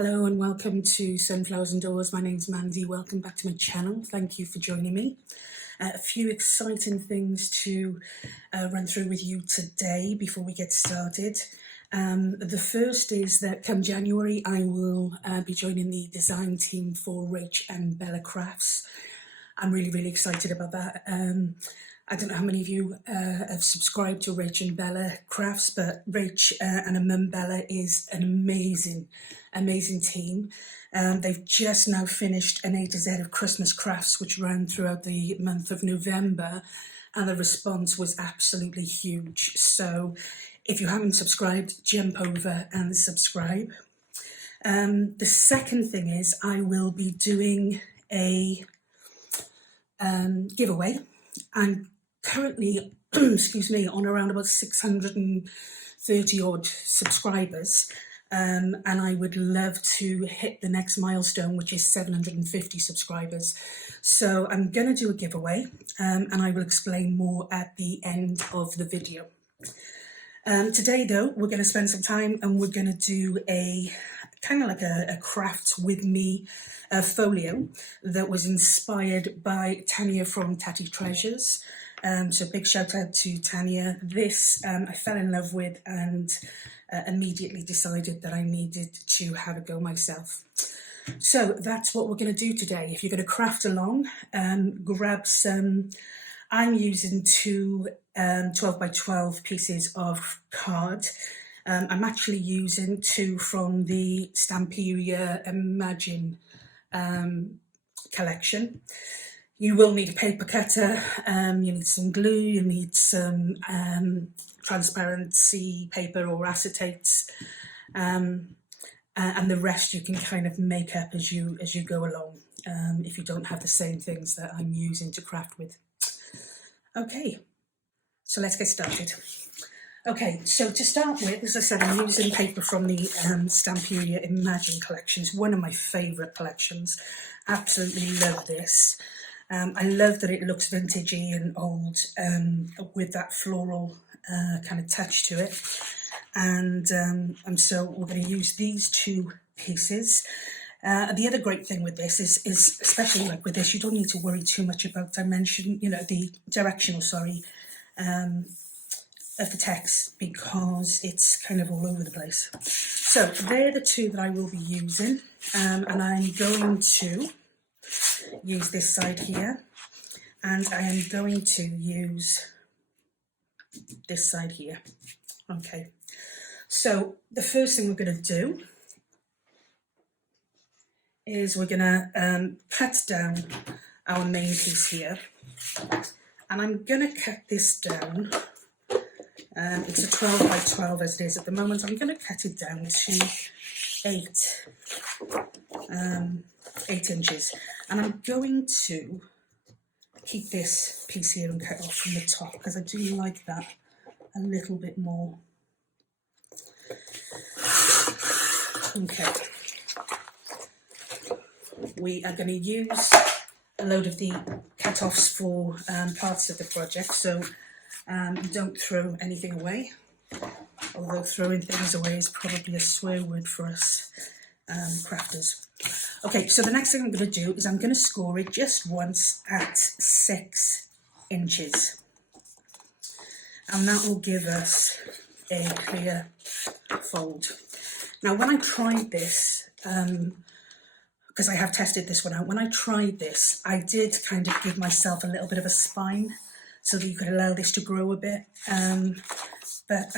Hello and welcome to Sunflowers and Doors. My name's Mandy. Welcome back to my channel. Thank you for joining me. A few exciting things to run through with you today before we get started. The first is that come January I will be joining the design team for RachandBellacrafts. I'm really excited about that. I don't know how many of you have subscribed to RachandBellacrafts, but Rach and her mum Bella is an amazing team. They've just now finished an A to Z of Christmas crafts, which ran throughout the month of November, and the response was absolutely huge. So if you haven't subscribed, jump over and subscribe. The second thing is I will be doing a giveaway. I'm currently, excuse me, on around about 630 odd subscribers, and I would love to hit the next milestone, which is 750 subscribers. So I'm going to do a giveaway, and I will explain more at the end of the video. Today though, we're going to spend some time and we're going to do a kind of like a craft with me folio that was inspired by Tanya from Tatty Treasures. So big shout out to Tanya. This I fell in love with and immediately decided that I needed to have a go myself. So that's what we're going to do today. If you're going to craft along, grab some. I'm using two 12 by 12 pieces of card. I'm actually using two from the Stamperia Imagine collection. You will need a paper cutter, you need some glue, you need some transparency paper or acetates, and the rest you can kind of make up as you go along, if you don't have the same things that I'm using to craft with. Okay, so let's get started. Okay, so to start with, as I said, I'm using paper from the Stamperia Imagine collection. It's one of my favourite collections. Absolutely love this. I love that it looks vintagey and old, with that floral kind of touch to it. And so we're going to use these two pieces. The other great thing with this is especially like with this, you don't need to worry too much about dimension, the directional, of the text, because it's kind of all over the place. So they're the two that I will be using, and I'm going to use this side here, and I am going to use this side here. Okay, so the first thing we're going to do is we're going to cut down our main piece here, and I'm going to cut this down. It's a 12 by 12 as it is at the moment. I'm going to cut it down to 8 inches, and I'm going to keep this piece here and cut off from the top because I do like that a little bit more. Okay, we are going to use a load of the cut-offs for parts of the project, so don't throw anything away, although throwing things away is probably a swear word for us crafters. Okay, so the next thing I'm going to do is I'm going to score it just once at 6 inches, and that will give us a clear fold. Now when I tried this, because I have tested this one out, when I tried this I did kind of give myself a little bit of a spine so that you could allow this to grow a bit, but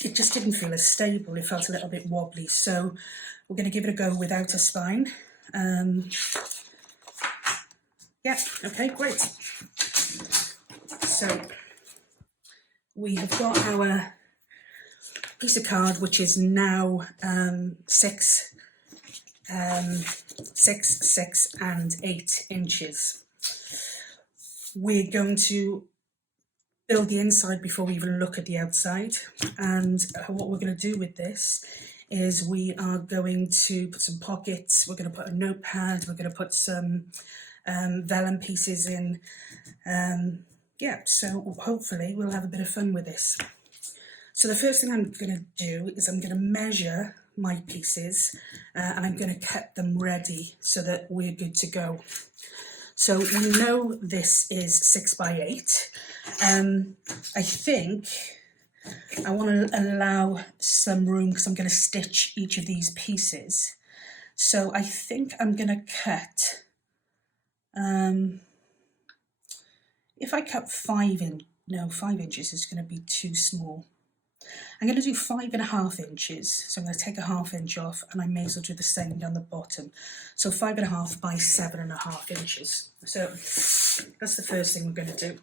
it just didn't feel as stable. It felt a little bit wobbly, so we're going to give it a go without a spine. Yeah, okay, great. So we have got our piece of card, which is now 6, 6 and 8 inches. We're going to build the inside before we even look at the outside, and what we're going to do with this is we are going to put some pockets, we're going to put a notepad, we're going to put some vellum pieces in. Yeah, so hopefully we'll have a bit of fun with this. So the first thing I'm going to do is I'm going to measure my pieces and I'm going to cut them ready so that we're good to go. So we know this is 6 by 8. I think I want to allow some room because I'm going to stitch each of these pieces. So I think I'm going to cut, if I cut 5 inches is going to be too small. I'm going to do 5.5 inches, so I'm going to take a 1/2 inch off, and I may as well do the same down the bottom. So 5.5 by 7.5 inches. So that's the first thing we're going to do.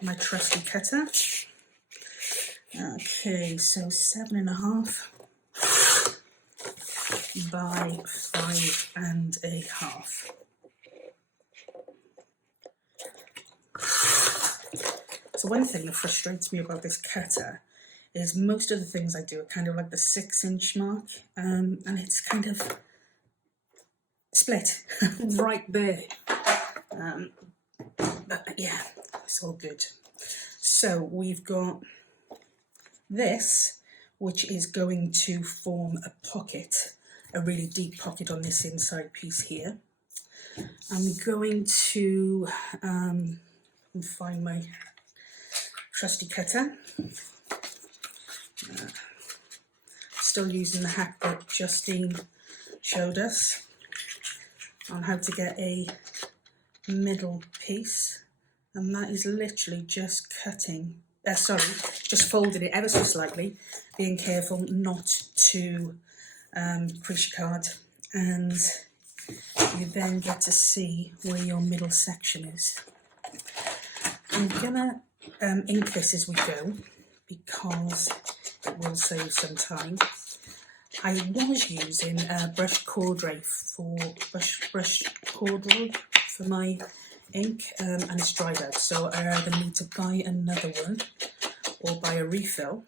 My trusty cutter. Okay, so 7.5 by 5.5. So one thing that frustrates me about this cutter is most of the things I do are kind of like the 6-inch mark, and it's kind of split right there. But yeah, it's all good. So we've got this, which is going to form a pocket, a really deep pocket on this inside piece here. I'm going to find my trusty cutter. Still using the hack that Justine showed us on how to get a middle piece, and that is literally just cutting, just folding it ever so slightly, being careful not to crease your card, and you then get to see where your middle section is. I'm gonna ink this as we go because it will save some time. I was using brushed corduroy for my ink, and it's dried out, so I either need to buy another one or buy a refill.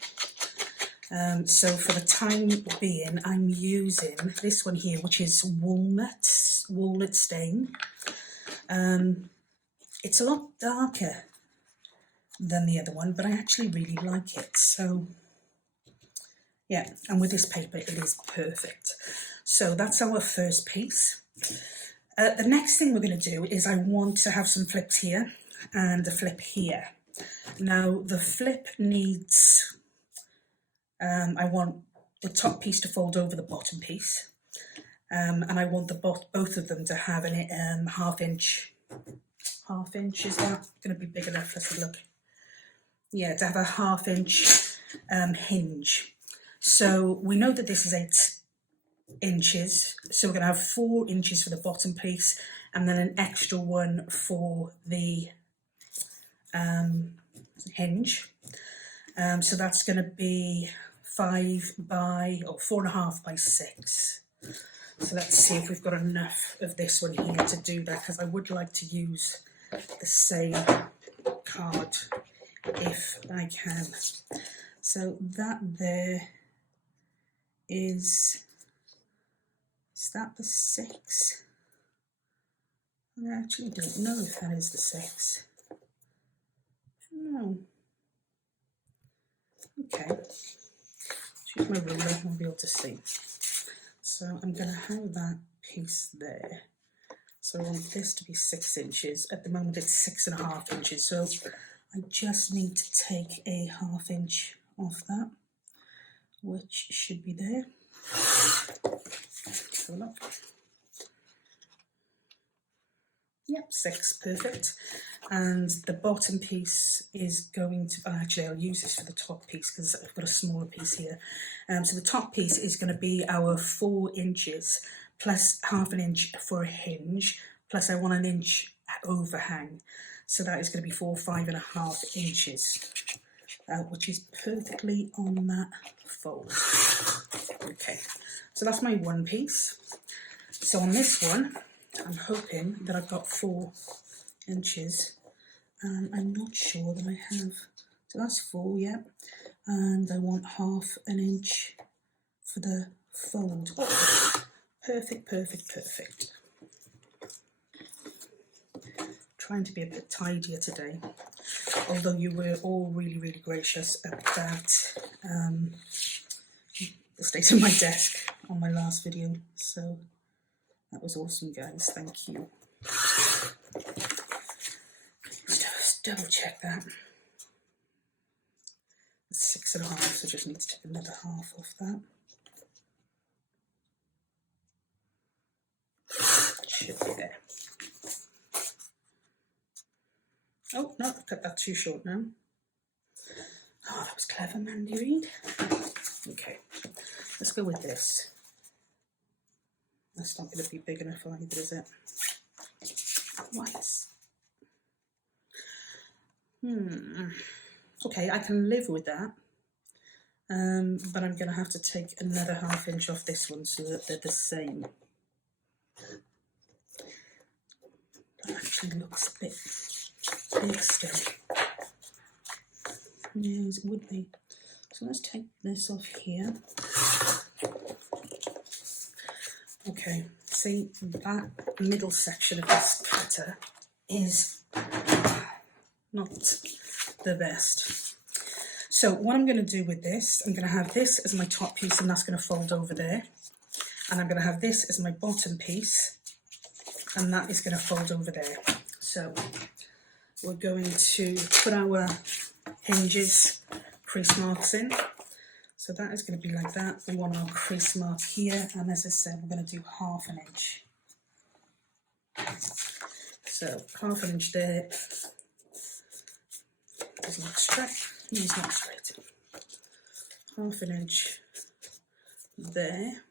So for the time being, I'm using this one here, which is walnut stain. It's a lot darker than the other one, but I actually really like it. So yeah, and with this paper it is perfect. So that's our first piece. The next thing we're going to do is I want to have some flips here and a flip here. Now the flip needs, I want the top piece to fold over the bottom piece, and I want both of them to have an 1/2 inch. 1/2 inch, is that going to be big enough? Let's have a look. Yeah, to have a 1/2 inch hinge. So we know that this is 8 inches, so we're going to have 4 inches for the bottom piece and then an extra one for the hinge. So that's going to be 4.5 by 6. So let's see if we've got enough of this one here to do that, because I would like to use the same card if I can. So that there is that the 6? I actually don't know if that is the 6. No. Okay. Choose my ruler, I'll be able to see. So I'm going to have that piece there. So I want this to be 6 inches. At the moment it's 6.5 inches. So I just need to take a 1/2 inch off that, which should be there. Have a look. Yep, 6, perfect. And the bottom piece is going to, actually I'll use this for the top piece because I've got a smaller piece here. So the top piece is going to be our 4 inches plus 1/2 inch for a hinge, plus I want 1 inch overhang. So that is going to be 5.5 inches, which is perfectly on that fold. Okay, so that's my one piece. So on this one, I'm hoping that I've got 4 inches, and I'm not sure that I have. So that's 4, yeah. And I want 1/2 inch for the fold. Oh, perfect, perfect, perfect. Trying to be a bit tidier today. although you were all really gracious about the state of my desk on my last video. So that was awesome, guys. Thank you. Just double check that. It's 6.5, so just need to take another half off that. Should be there. Oh no, I've cut that too short now. Oh, that was clever, Mandy Reed. Okay, let's go with this. That's not going to be big enough either, is it? Right. Okay, I can live with that. But I'm going to have to take another ½ inch off this one so that they're the same. That actually looks a bit big still. Yes, it would be. So let's take this off here. Okay, see, that middle section of this cutter is not the best. So what I'm going to do with this, I'm going to have this as my top piece, and that's going to fold over there. And I'm going to have this as my bottom piece, and that is going to fold over there. So we're going to put our hinges crease marks in. So that is going to be like that. We want our crease mark here, and as I said, we're going to do ½ inch. So ½ inch there. Doesn't look straight. No, it's not straight. ½ inch there.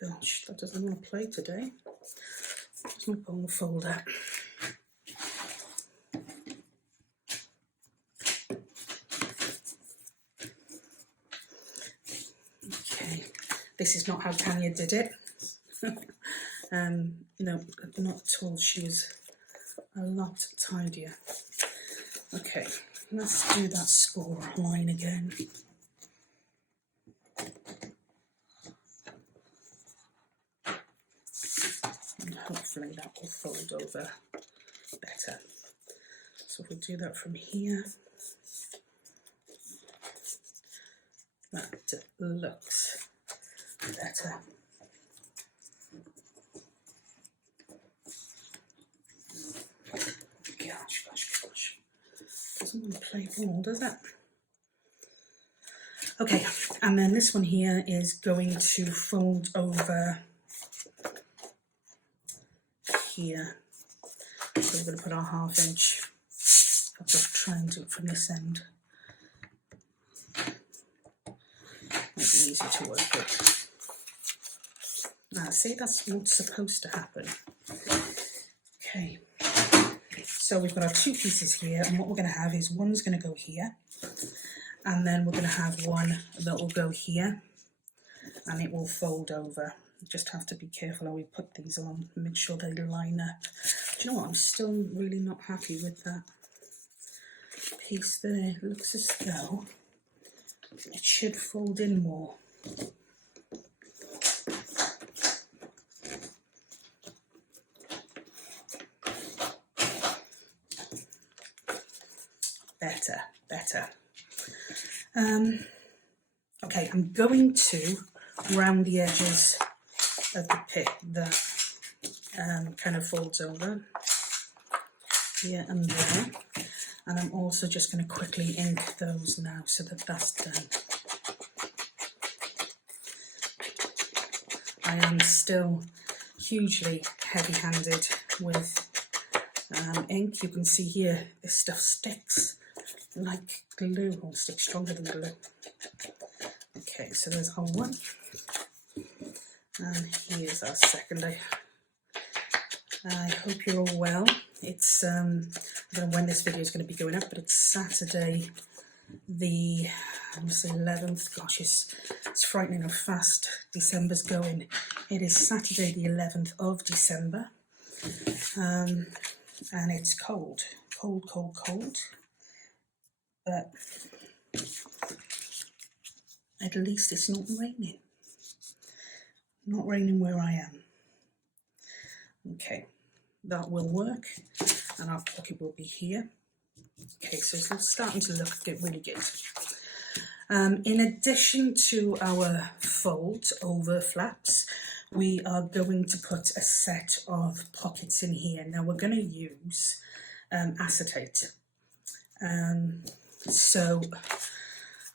Gosh, that doesn't want to play today. There's my bone folder. Okay, this is not how Tanya did it. No, not at all. She was a lot tidier. Okay, let's do that score line again. And hopefully that will fold over better. So if we do that from here, that looks better. Gosh. Doesn't want to play ball, does it? Okay, and then this one here is going to fold over here. So we're going to put our ½ inch. I'll just try and do it from this end. Might be easy to work with. Now, see, that's what's supposed to happen. Okay. So we've got our two pieces here, and what we're going to have is one's going to go here, and then we're going to have one that will go here, and it will fold over. You just have to be careful how we put these on, make sure they line up. Do you know what? I'm still really not happy with that piece there. It looks as though it should fold in more. Better. Okay, I'm going to round the edges of the pit that kind of folds over here and there, and I'm also just going to quickly ink those now so that that's done. I am still hugely heavy-handed with ink. You can see here this stuff sticks like glue, or sticks stronger than glue. Okay, so there's our one, and here's our second. I hope you're all well. It's I don't know when this video is going to be going up, but it's Saturday the 11th. Gosh, it's frightening how fast December's going. It is Saturday the 11th of December, and it's cold, but at least it's not raining. not raining where I am. Okay, that will work, and our pocket will be here. Okay, so it's starting to look really good. In addition to our fold over flaps, we are going to put a set of pockets in here. Now we're going to use acetate. So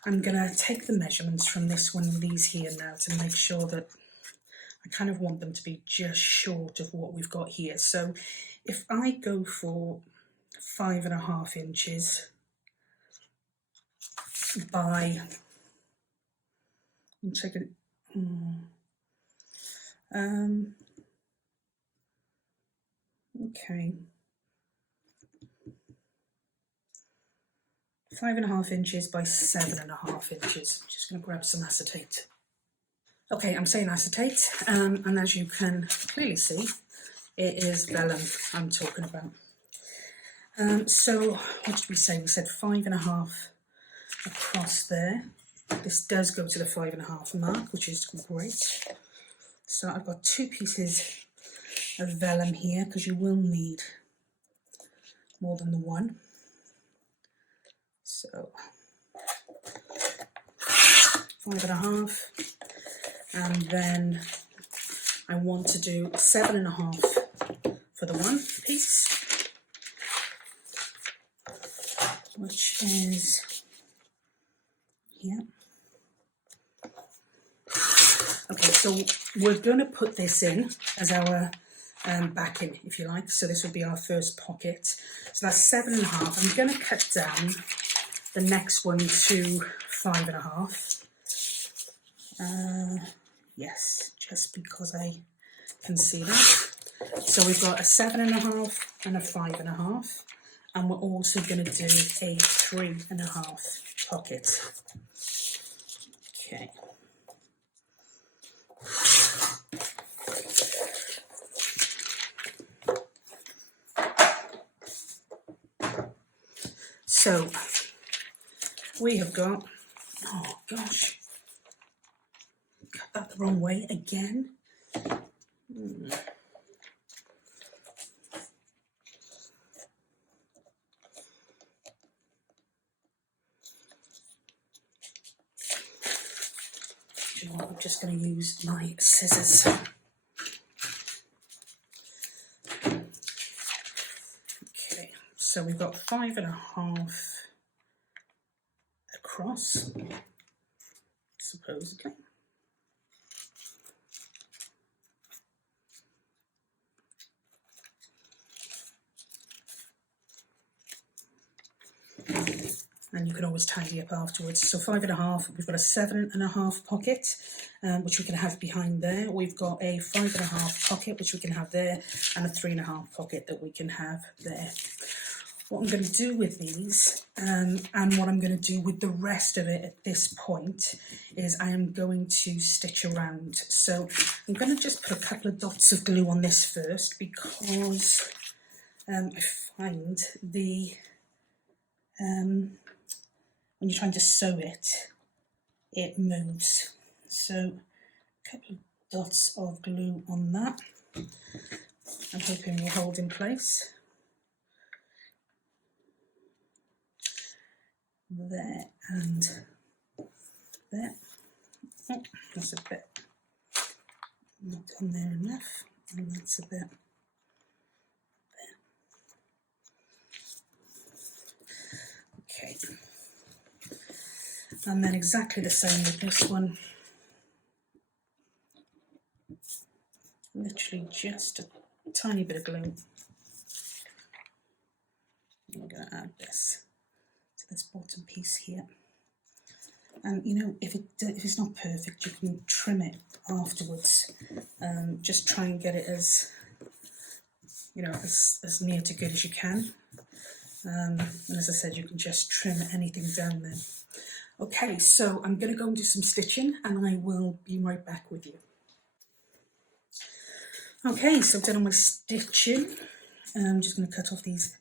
I'm going to take the measurements from this one and these here now to make sure that I kind of want them to be just short of what we've got here. So if I go for 5.5 inches by, I'm checking, okay, 5.5 inches by 7.5 inches. I'm just going to grab some acetate. Okay, I'm saying acetate, and as you can clearly see, it is vellum I'm talking about. So what did we say? We said 5.5 across there. This does go to the 5.5 mark, which is great. So I've got 2 pieces of vellum here, because you will need more than the one. So 5.5, and then I want to do 7.5 for the one piece, which is here. Okay, so we're going to put this in as our backing, if you like. So this will be our first pocket. So that's 7.5. I'm going to cut down the next one to 5.5. Yes, just because I can see that. So we've got a 7.5 and a 5.5, and we're also going to do a 3.5 pocket. Okay. So we have got, oh gosh, cut that the wrong way again. Do you know what, I'm just going to use my scissors. Okay, so we've got 5.5 across, supposedly. And you can always tidy up afterwards. So 5.5, we've got a 7.5 pocket, which we can have behind there. We've got a 5.5 pocket, which we can have there, and a 3.5 pocket that we can have there. What I'm going to do with these, and what I'm going to do with the rest of it at this point, is I am going to stitch around. So I'm going to just put a couple of dots of glue on this first, because I find the when you're trying to sew it, it moves. So a couple of dots of glue on that. I'm hoping will hold in place. There and there. Oh, that's a bit not on there enough, and that's a bit there. Okay. And then exactly the same with this one. Literally just a tiny bit of glue. We're going to add this to this bottom piece here. And you know, if it's not perfect, you can trim it afterwards. Just try and get it as, you know, as near to good as you can. And as I said, you can just trim anything down then. Okay, so I'm going to go and do some stitching, and I will be right back with you. Okay, so I've done all my stitching. I'm just going to cut off these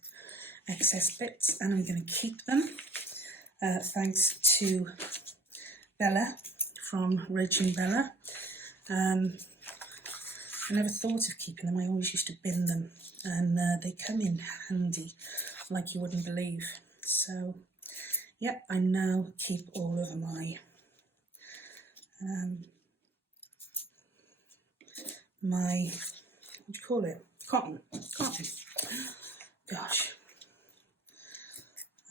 excess bits, and I'm going to keep them. Thanks to Bella from RachandBella. I never thought of keeping them. I always used to bin them, and they come in handy like you wouldn't believe. So yeah, I now keep all of my my, what do you call it? Cotton. Gosh.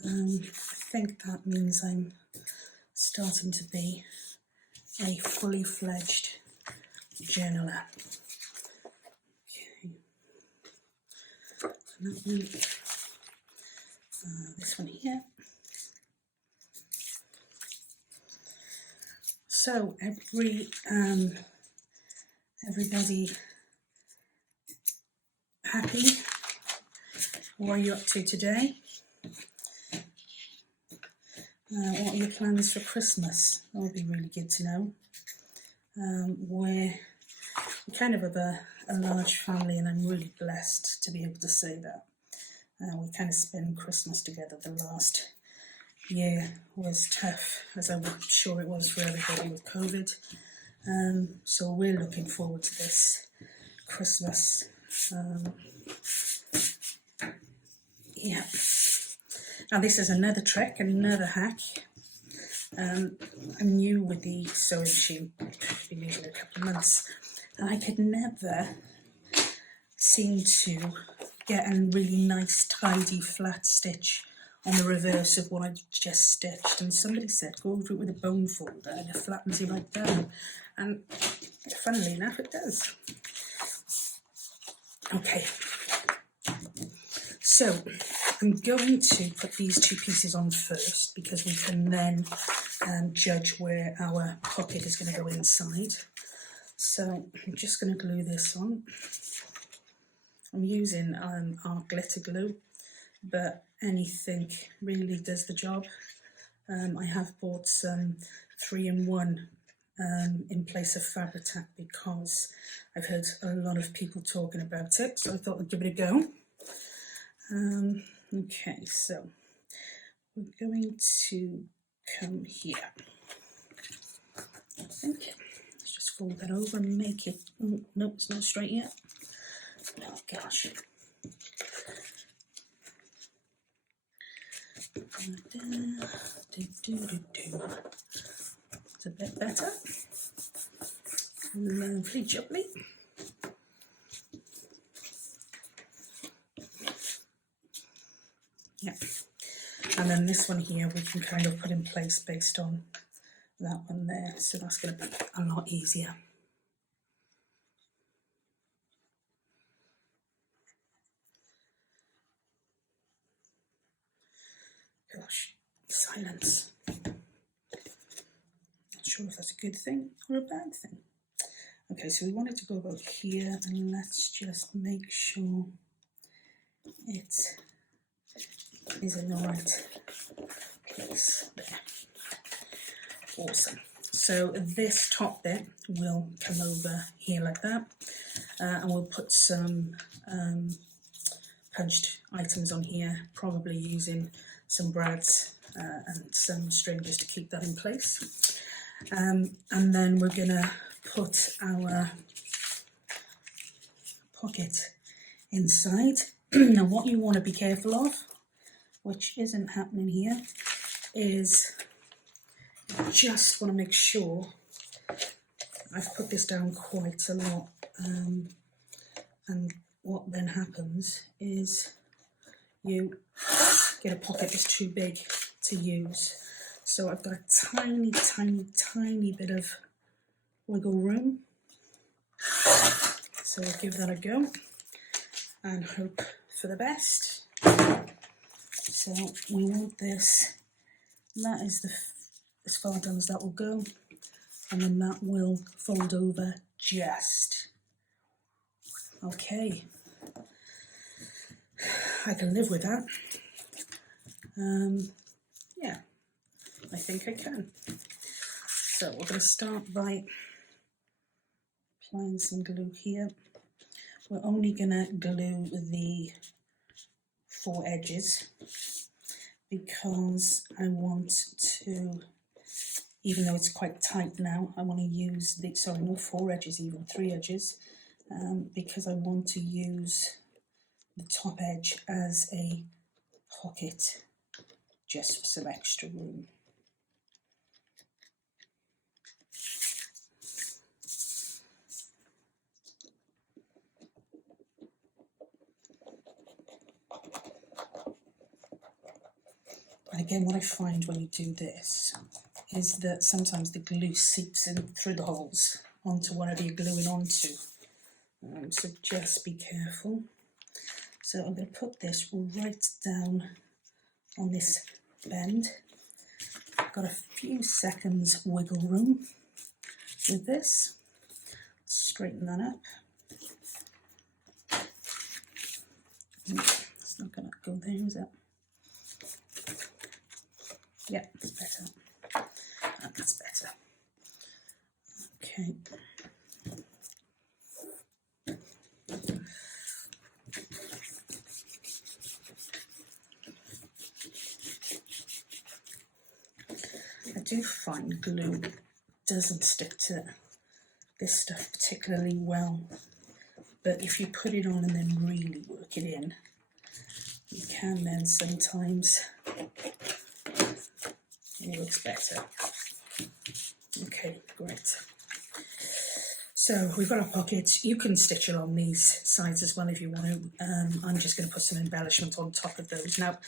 I think that means I'm starting to be a fully fledged journaler. Okay. And that one, this one here. So everybody happy? What are you up to today? What are your plans for Christmas? That would be really good to know. We're kind of a large family, and I'm really blessed to be able to say that. We kind of spent Christmas together. The last year was tough, as I'm sure it was for everybody with COVID. So we're looking forward to this Christmas. Yeah. Now this is another trick, another hack. I'm new with the sewing machine. I've been using it a couple of months, and I could never seem to get a really nice, tidy, flat stitch on the reverse of what I just stitched. And somebody said, go over it with a bone folder and it flattens you right down. And funnily enough, it does. Okay. So I'm going to put these two pieces on first, because we can then judge where our pocket is going to go inside. So I'm just going to glue this on. I'm using our glitter glue, but anything really does the job. I have bought some 3-in-1 in place of Fabri-Tac, because I've heard a lot of people talking about it, so I thought I'd give it a go. Okay, so we're going to come here. I think. Let's just fold that over and make it. Oh, no, it's not straight yet. Oh gosh. It's a bit better. Lovely jubbly. Yeah. And then this one here we can kind of put in place based on that one there. So that's going to be a lot easier. Gosh, silence. Not sure if that's a good thing or a bad thing. Okay, so we want it to go about here, and let's just make sure it is in the right place there. Awesome. So this top bit will come over here like that, and we'll put some punched items on here, probably using some brads and some string just to keep that in place. And then we're gonna put our pocket inside. Now what you want to be careful of, which isn't happening here, is you just want to make sure, I've put this down quite a lot, and what then happens is you get a pocket that's too big to use. So I've got a tiny, tiny, tiny bit of wiggle room. So we'll give that a go and hope for the best. So we want this, that is as far down as that will go, and then that will fold over just. Okay, I can live with that. Yeah, I think I can. So we're going to start by applying some glue here. We're only going to glue the 4 edges, because I want to, even though it's quite tight now, I want to use the, sorry, not 4 edges, even 3 edges. because I want to use the top edge as a pocket just for some extra room. And again, what I find when you do this is that sometimes the glue seeps in through the holes onto whatever you're gluing onto. So just be careful. So I'm going to put this right down on this bend. I've got a few seconds wiggle room with this. Straighten that up. It's not going to go there, is it? Yeah, that's better. That's better. Okay. I do find glue doesn't stick to this stuff particularly well, but if you put it on and then really work it in, you can then sometimes it works better. Okay, great. So we've got our pockets. You can stitch along these sides as well if you want to. I'm just going to put some embellishment on top of those. Now,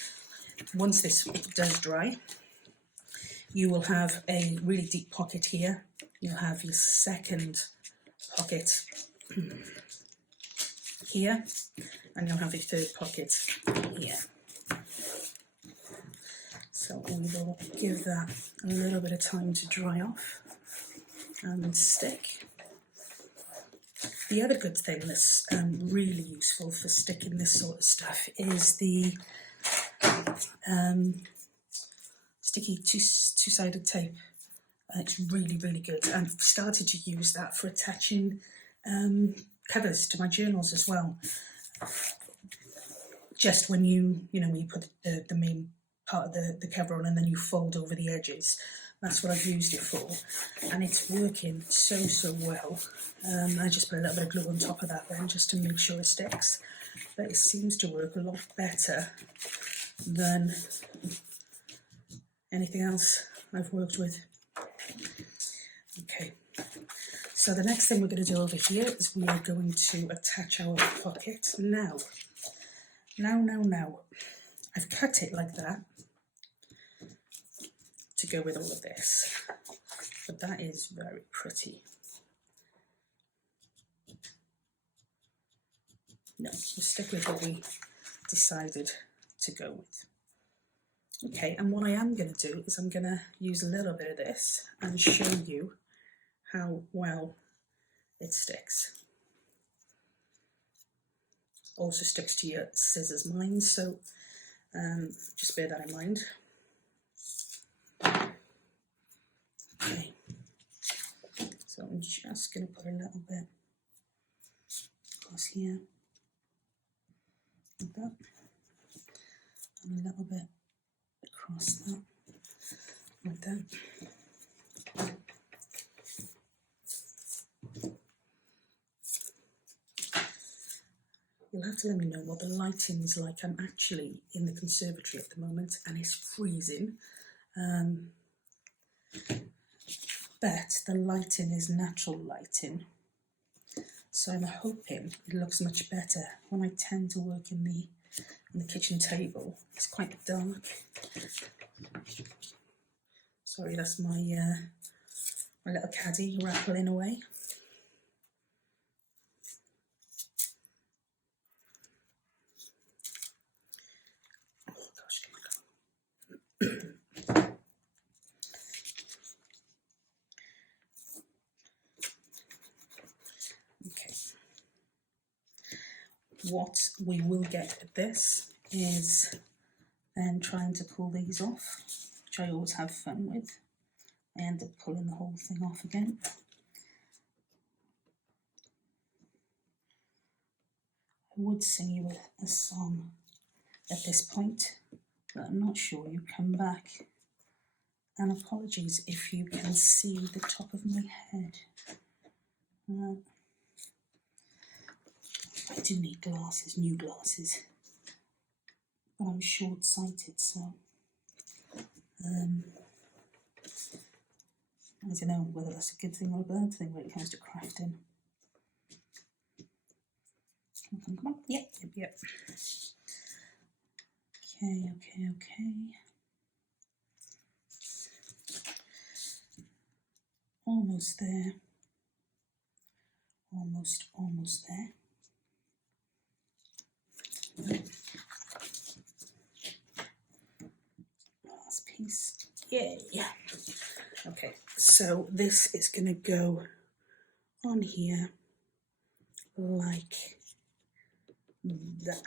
once this does dry, you will have a really deep pocket here. You'll have your second pocket here, and you'll have your third pocket here. So we will give that a little bit of time to dry off and stick. The other good thing that's really useful for sticking this sort of stuff is the sticky two-sided tape. It's really, really good. I've started to use that for attaching covers to my journals as well. Just when you put the main part of the cover on and then you fold over the edges. That's what I've used it for, and it's working so well. I just put a little bit of glue on top of that then just to make sure it sticks, but it seems to work a lot better than anything else I've worked with. Okay, so the next thing we're going to do over here is we are going to attach our pocket. Now, I've cut it like that to go with all of this, but that is very pretty. No, we'll stick with what we decided to go with. Okay, and what I am going to do is I'm going to use a little bit of this and show you how well it sticks. Also sticks to your scissors, mine, so just bear that in mind. Okay, so I'm just going to put a little bit across here, like that, and a little bit across that, like that. You'll have to let me know what the lighting's like. I'm actually in the conservatory at the moment and it's freezing. But the lighting is natural lighting, so I'm hoping it looks much better. When I tend to work in the kitchen table, it's quite dark. Sorry, that's my my little caddy rattling away. Oh gosh, come on. What we will get at this is then trying to pull these off, which I always have fun with. I end up pulling the whole thing off again. I would sing you a song at this point, but I'm not sure. You come back, and apologies if you can see the top of my head. glasses, new glasses, but I'm short-sighted, so I don't know whether that's a good thing or a bad thing when it comes to crafting. Come on, yep. Okay. Almost there. Almost there. Last piece. Yay! Okay, so this is going to go on here like that.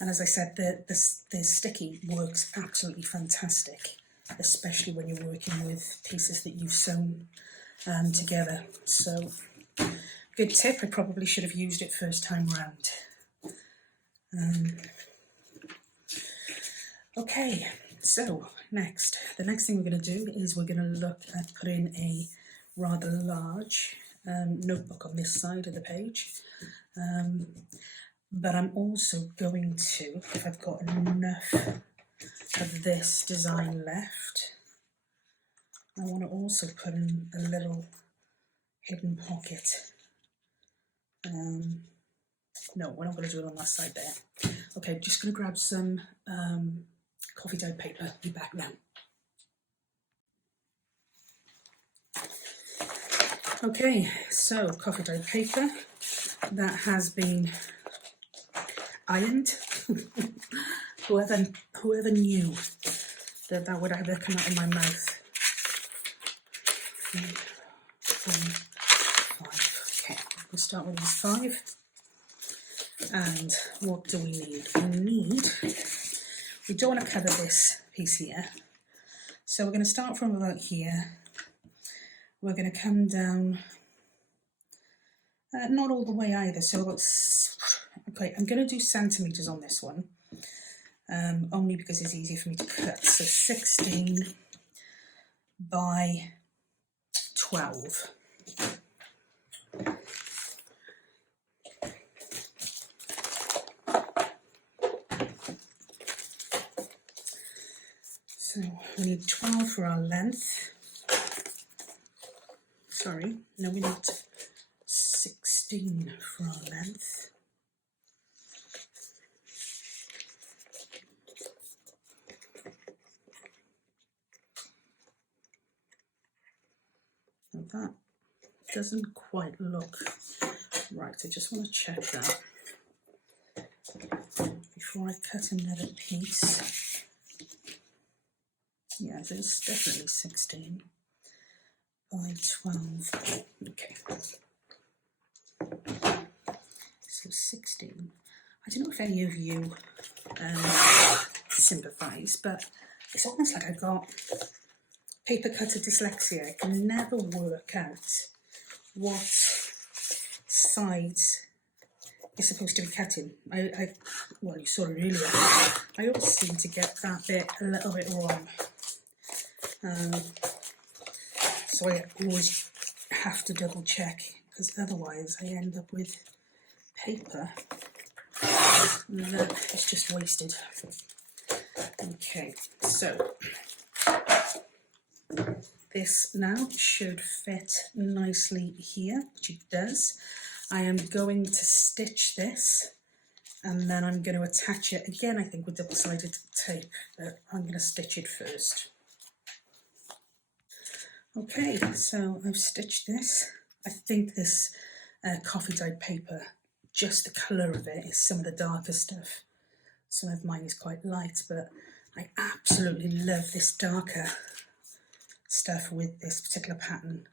And as I said, the sticky works absolutely fantastic, especially when you're working with pieces that you've sewn together. So, good tip, I probably should have used it first time round. Okay, so the next thing we're going to do is we're going to look at putting a rather large notebook on this side of the page. But I'm also going to, if I've got enough of this design left, I want to also put in a little hidden pocket. No, we're not going to do it on that side there. Okay, just going to grab some coffee dyed paper. Be back now. Okay, so coffee dyed paper that has been ironed. whoever knew that would ever come out of my mouth. 3, 4, 5. Okay, we'll start with these 5. And what do we need? We don't want to cover this piece here. So we're going to start from about here. We're going to come down, not all the way either, so about, okay, I'm going to do centimetres on this one, only because it's easier for me to cut. So 16 by 12. So we need 12 for our length. Sorry, no, we need 16 for our length. Now that doesn't quite look right. I just want to check that before I cut another piece. Yeah, there's definitely 16 by 12. Okay. So 16. I don't know if any of you sympathise, but it's almost like I've got paper cutter dyslexia. I can never work out what sides you're supposed to be cutting. Well, you saw it earlier. I always seem to get that bit a little bit wrong. So I always have to double check, because otherwise I end up with paper that is just wasted. Okay, so this now should fit nicely here, which it does. I am going to stitch this, and then I'm going to attach it again, I think with double-sided tape, but I'm going to stitch it first. Okay, so I've stitched this. I think this coffee dyed paper, just the colour of it is some of the darker stuff. Some of mine is quite light, but I absolutely love this darker stuff with this particular pattern.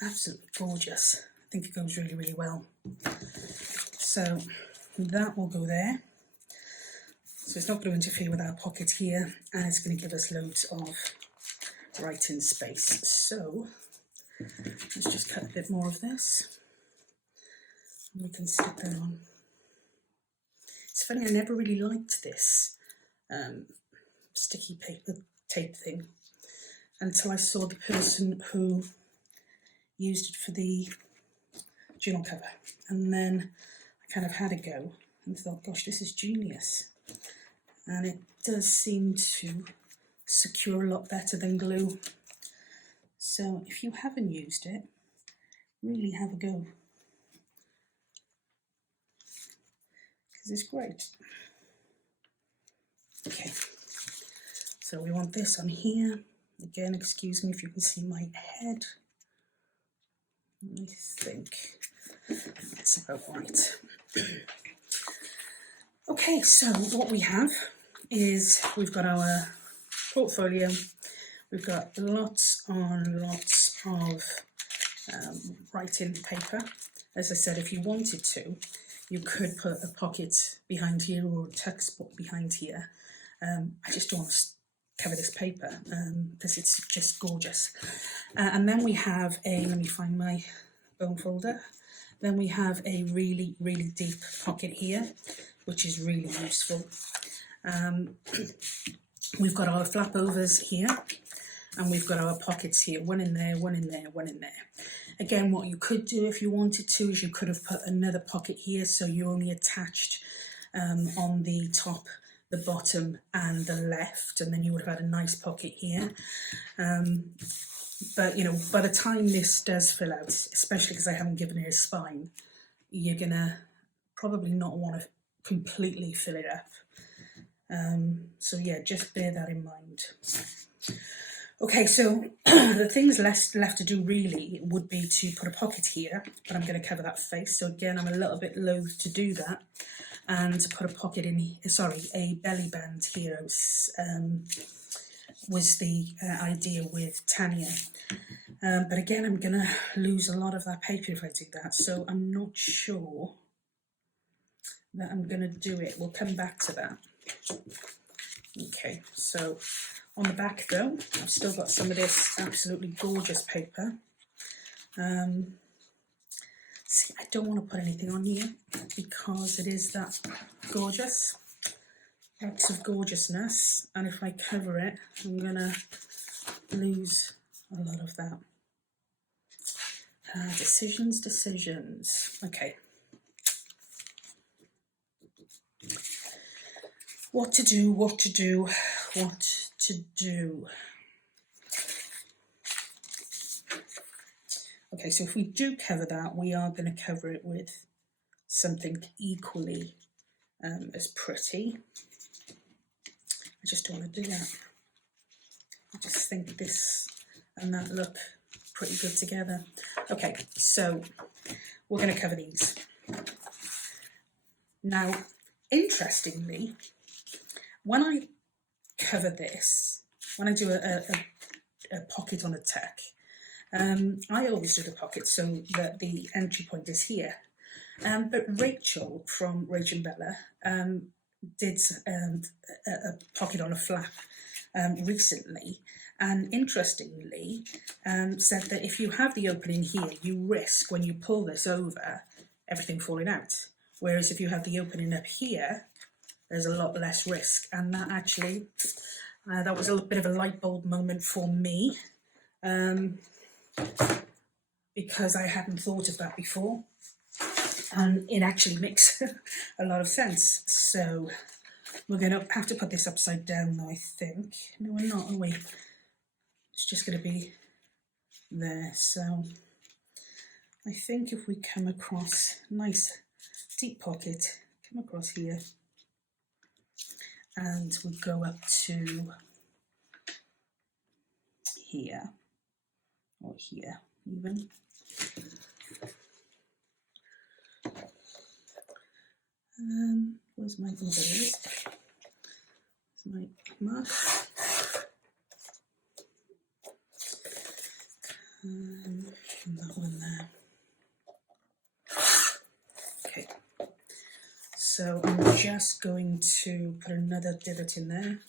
Absolutely gorgeous. I think it goes really, really well. So that will go there. So it's not going to interfere with our pocket here, and it's going to give us loads of writing space. So let's just cut a bit more of this, and we can stick that on. It's funny, I never really liked this sticky paper tape thing until I saw the person who used it for the journal cover, and then I kind of had a go and thought, gosh, this is genius. And it does seem to secure a lot better than glue. So if you haven't used it, really have a go, because it's great. Okay, so we want this on here. Again, excuse me if you can see my head. I think that's about right. Okay, so what we have is we've got our portfolio. We've got lots on lots of writing paper. As I said, if you wanted to, you could put a pocket behind here or a text book behind here. I just don't want to cover this paper because it's just gorgeous. And then we have a, let me find my bone folder. Then we have a really, really deep pocket here, which is really useful. We've got our flap overs here, and we've got our pockets here, one in there, one in there, one in there. Again, what you could do if you wanted to is you could have put another pocket here, so you only attached on the top, the bottom and the left, and then you would have had a nice pocket here. But you know, by the time this does fill out, especially because I haven't given it a spine, you're gonna probably not want to completely fill it up. So yeah, just bear that in mind. Okay, so the things left to do really would be to put a pocket here, but I'm going to cover that face. So again, I'm a little bit loath to do that, and to put a pocket in, sorry, a belly band here was the idea with Tanya. But again, I'm going to lose a lot of that paper if I do that, so I'm not sure that I'm going to do it. We'll come back to that. Okay, so on the back though, I've still got some of this absolutely gorgeous paper. See, I don't want to put anything on here because it is that gorgeous. Lots of gorgeousness, and if I cover it, I'm going to lose a lot of that. Decisions. Okay. What to do. Okay, so if we do cover that, we are going to cover it with something equally as pretty. I just don't want to do that. I just think this and that look pretty good together. Okay, so we're going to cover these. Now, interestingly, when I cover this, when I do a pocket on a tack, I always do the pocket so that the entry point is here. But Rachel from RachandBella did a pocket on a flap recently, and interestingly said that if you have the opening here, you risk when you pull this over everything falling out, whereas if you have the opening up here, there's a lot less risk. And that actually that was a bit of a light bulb moment for me, because I hadn't thought of that before, and it actually makes a lot of sense. So we're going to have to put this upside down now, I think. No, we're not, are we? It's just going to be there. So I think if we come across, nice deep pocket, come across here, and we go up to here, or here even. Where's my, oh, there it is. There's my mark. And that one there. Okay. So I'm just going to put another divot in there.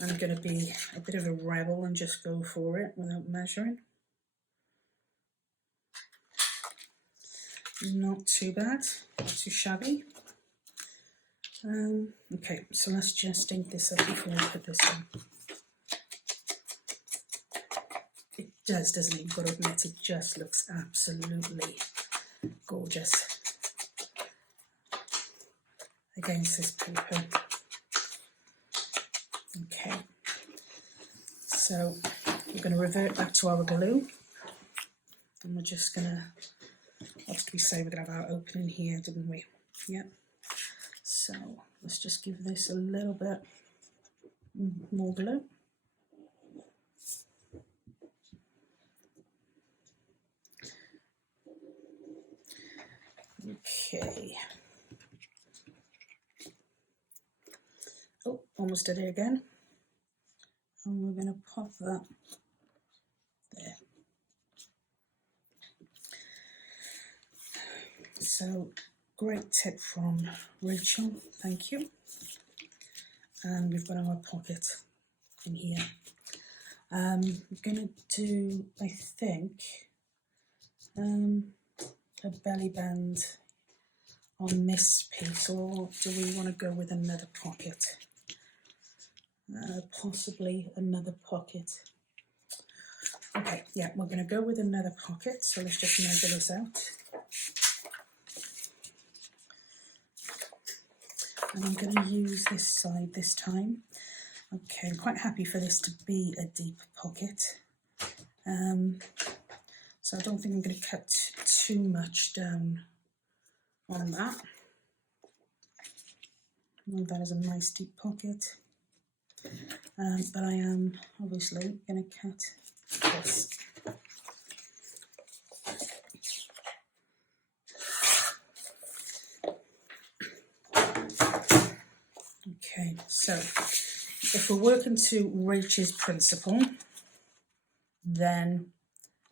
I'm going to be a bit of a rebel and just go for it without measuring. Not too bad, not too shabby. Okay, so let's just ink this up before we put this in. It does, doesn't it? You've got to admit, it just looks absolutely gorgeous against this paper. Okay, so we're going to revert back to our glue, and we're just going to, what did we say, we're going to have our opening here, didn't we? Yep. So let's just give this a little bit more glue. Okay. Oh, almost did it again. And we're going to pop that there. So, great tip from Rachel, thank you. And we've got our pocket in here. I'm going to do, I think, a belly band on this piece, or do we want to go with another pocket? Possibly another pocket. Okay, yeah, we're going to go with another pocket, so let's just measure this out. And I'm going to use this side this time. Okay, I'm quite happy for this to be a deep pocket. So I don't think I'm going to cut too much down on that. Well, that is a nice deep pocket. But I am obviously going to cut this. Okay, so if we're working to Rachel's principle, then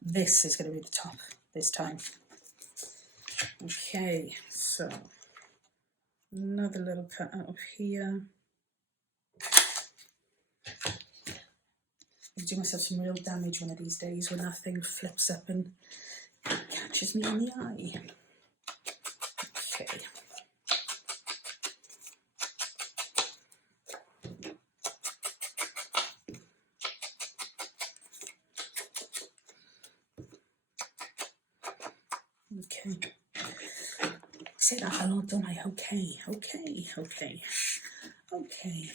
this is going to be the top this time. Okay, so another little cut out of here. I'll do myself some real damage one of these days when that thing flips up and catches me in the eye. Okay. Okay. I say that a lot, don't I? Okay, okay, okay, okay.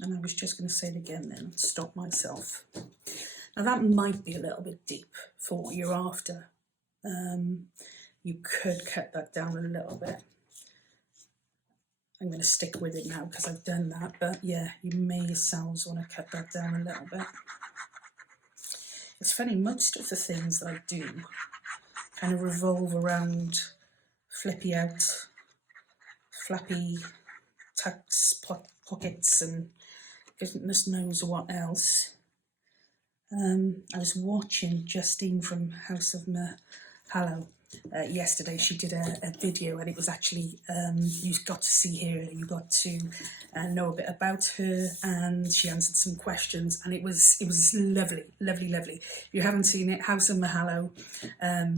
And I was just going to say it again then, stop myself. Now that might be a little bit deep for what you're after. You could cut that down a little bit. I'm going to stick with it now because I've done that, but yeah, you may yourselves want to cut that down a little bit. It's funny, most of the things that I do kind of revolve around flippy out, flappy tucks, pockets, and goodness knows what else. I was watching Justine from House of Mahalo yesterday. She did a video, and it was actually, you got to see her, you got to know a bit about her, and she answered some questions, and it was lovely, lovely, lovely. If you haven't seen it, House of Mahalo,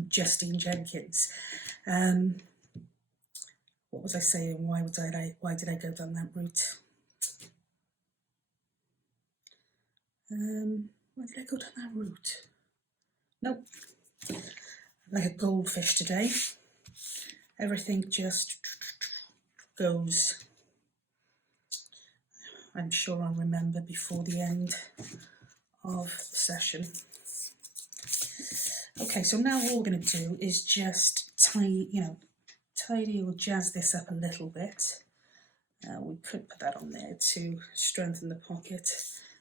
Justine Jenkins. What was I saying? Why did I go down that route? Why did I go down that route? Nope. Like a goldfish today. Everything just goes. I'm sure I'll remember before the end of the session. Okay, so now all we're going to do is just tidy or jazz this up a little bit. We could put that on there to strengthen the pocket,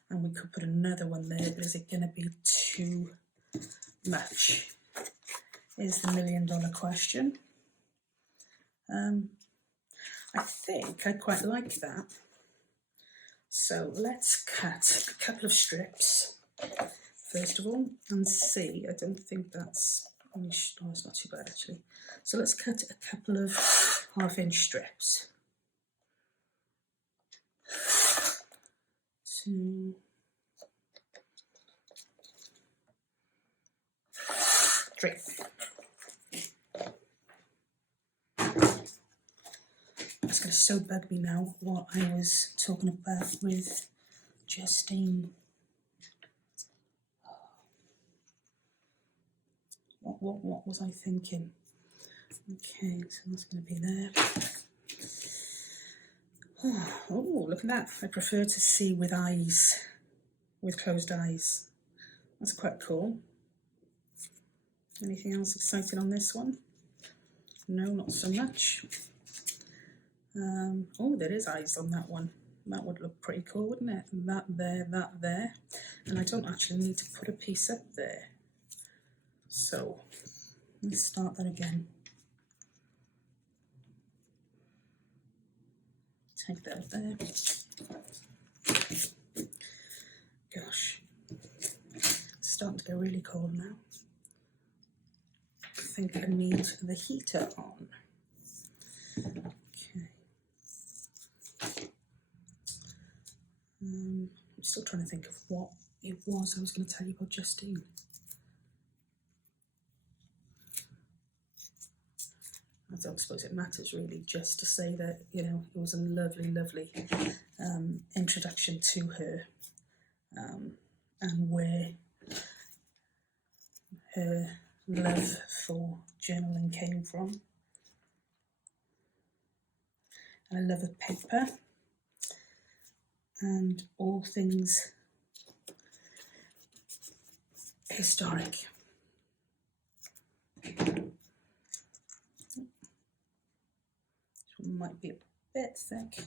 and we could put another one there, but is it going to be too much? Is the million-dollar question. I think I quite like that. So let's cut a couple of strips first of all and see. I don't think that's, oh, it's not too bad actually. So let's cut a couple of half-inch strips. 2, 3. It's going to so bug me now what I was talking about with Justine. What was I thinking? Okay, so that's going to be there. Oh, look at that. I prefer to see with eyes, with closed eyes. That's quite cool. Anything else exciting on this one? No, not so much. Oh, there is eyes on that one. That would look pretty cool, wouldn't it? That there. And I don't actually need to put a piece up there. So, let's start that again. Take that up there. Gosh, it's starting to get really cold now. I think I need the heater on. Okay. I'm still trying to think of what it was I was going to tell you about Justine. I don't suppose it matters really, just to say that, you know, it was a lovely, lovely introduction to her, and where her love for journaling came from. And a love of paper and all things historic. Might be a bit thick.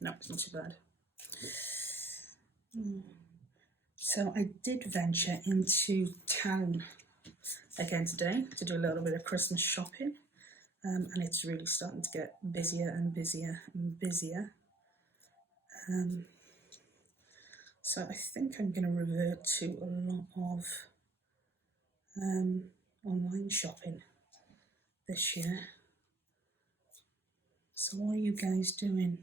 No, it's not too bad. So I did venture into town again today to do a little bit of Christmas shopping, and it's really starting to get busier and busier and busier. So I think I'm going to revert to a lot of online shopping this year. So what are you guys doing?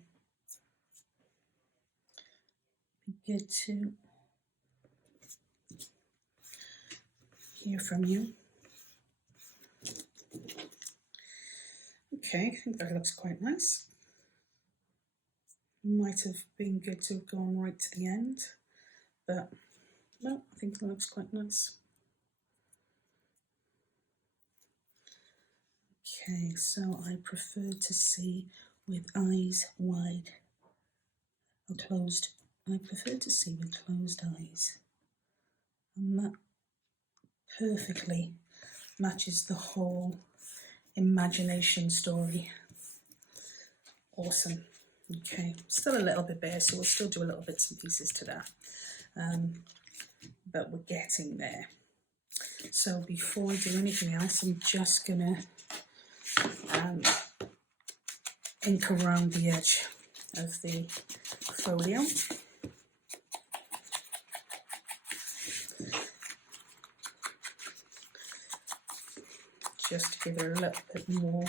Be good to hear from you. Okay, I think that looks quite nice. Might have been good to have gone right to the end, but no, I think that looks quite nice. Okay, so I prefer to see with eyes wide or closed. I prefer to see with closed eyes, and that perfectly matches the whole imagination story. Awesome. Okay, still a little bit bare, so we'll still do a little bits and pieces to that, but we're getting there. So before I do anything else, I'm just gonna ink around the edge of the folio. Just to give it a little bit more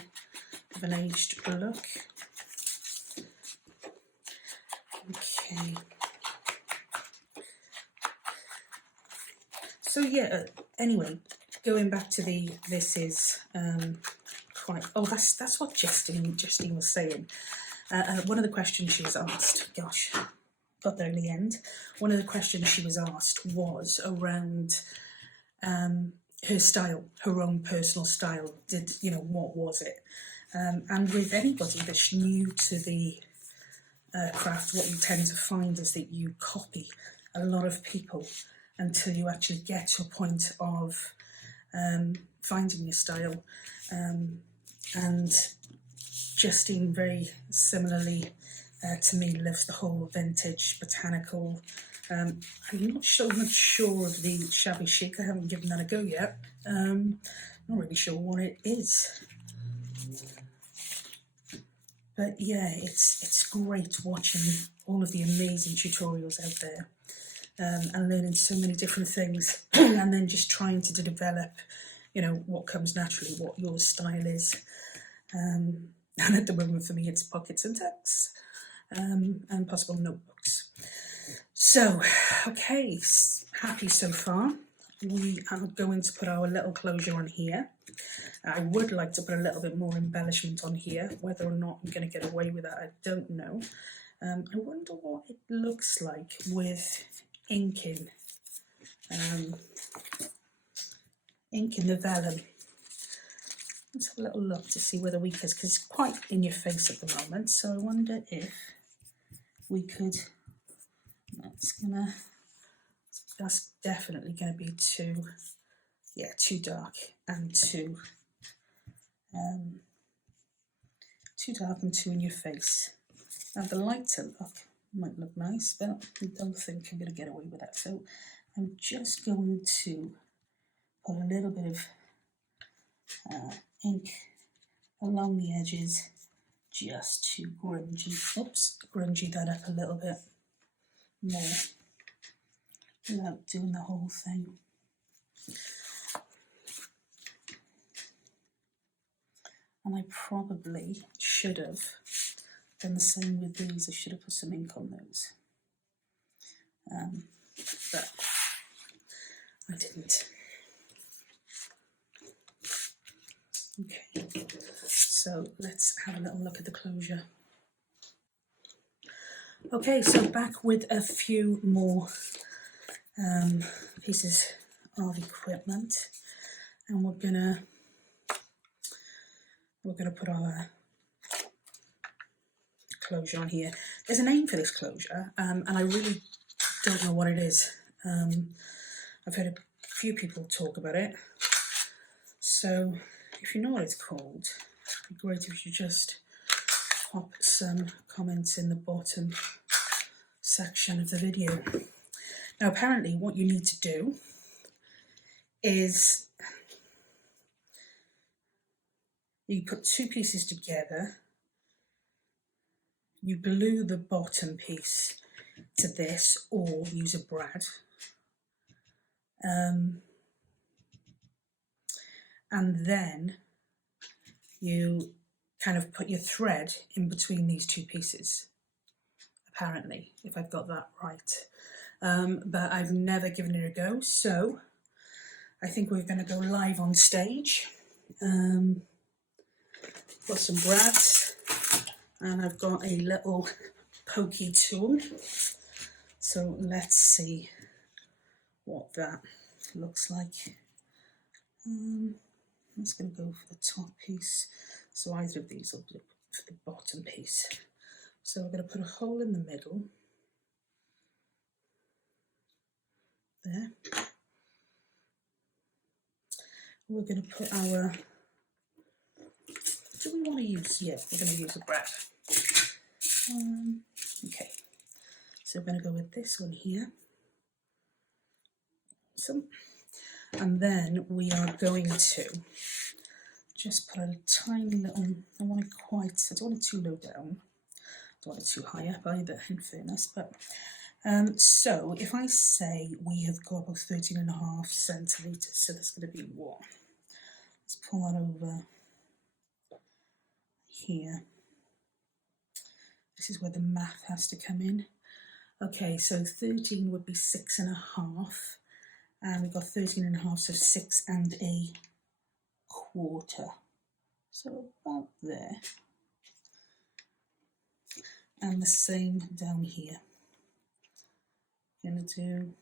of an aged look. Okay. So yeah, anyway, going back to this is quite, oh, that's what Justine was saying. One of the questions she was asked, gosh, got there in the end. One of the questions she was asked was around her style, her own personal style. What was it? And with anybody that's new to the craft, what you tend to find is that you copy a lot of people until you actually get to a point of finding your style. And Justine, very similarly to me, loves the whole vintage botanical. I'm not sure of the shabby chic. I haven't given that a go yet. Not really sure what it is. But yeah, it's great watching all of the amazing tutorials out there, and learning so many different things, and then just trying to develop, what comes naturally, what your style is. And at the moment for me, it's pockets and tags, and possible notebooks. So, okay, happy so far. We are going to put our little closure on here. I would like to put a little bit more embellishment on here. Whether or not I'm going to get away with that, I don't know. I wonder what it looks like with inking ink in the vellum. Let's have a little look to see where the weak is, because it's quite in your face at the moment. So I wonder if we could, that's definitely going to be too dark and too dark and too in your face. Now the lighter look might look nice, but I don't think I'm going to get away with that. So I'm just going to put a little bit of ink along the edges, just to grungy that up a little bit more without doing the whole thing. And I probably should have done the same with these. I should have put some ink on those, but I didn't. Okay, so let's have a little look at the closure. Okay, so back with a few more pieces of equipment, and we're gonna put our closure on here. There's a name for this closure, and I really don't know what it is. I've heard a few people talk about it, so if you know what it's called, it'd be great if you just pop some comments in the bottom section of the video. Now apparently what you need to do is you put two pieces together, you glue the bottom piece to this or use a brad, and then you kind of put your thread in between these two pieces, apparently, if I've got that right. But I've never given it a go, so I think we're going to go live on stage. Got some brads, and I've got a little pokey tool, so let's see what that looks like. I'm just going to go for the top piece, so either of these will be for the bottom piece. So we're going to put a hole in the middle there. We're going to put our, do we want to use, yeah, we're going to use a brad. Okay, so we're going to go with this one here. So, and then we are going to just put a tiny little, I don't want it too low down, I don't want it too high up either, in fairness, but so if I say we have got about 13.5 centimetres, so that's going to be what? Let's pull that over here. This is where the math has to come in. Okay, so 13 would be 6.5, and we've got 13.5, so 6.25. So about there. And the same down here. Gonna do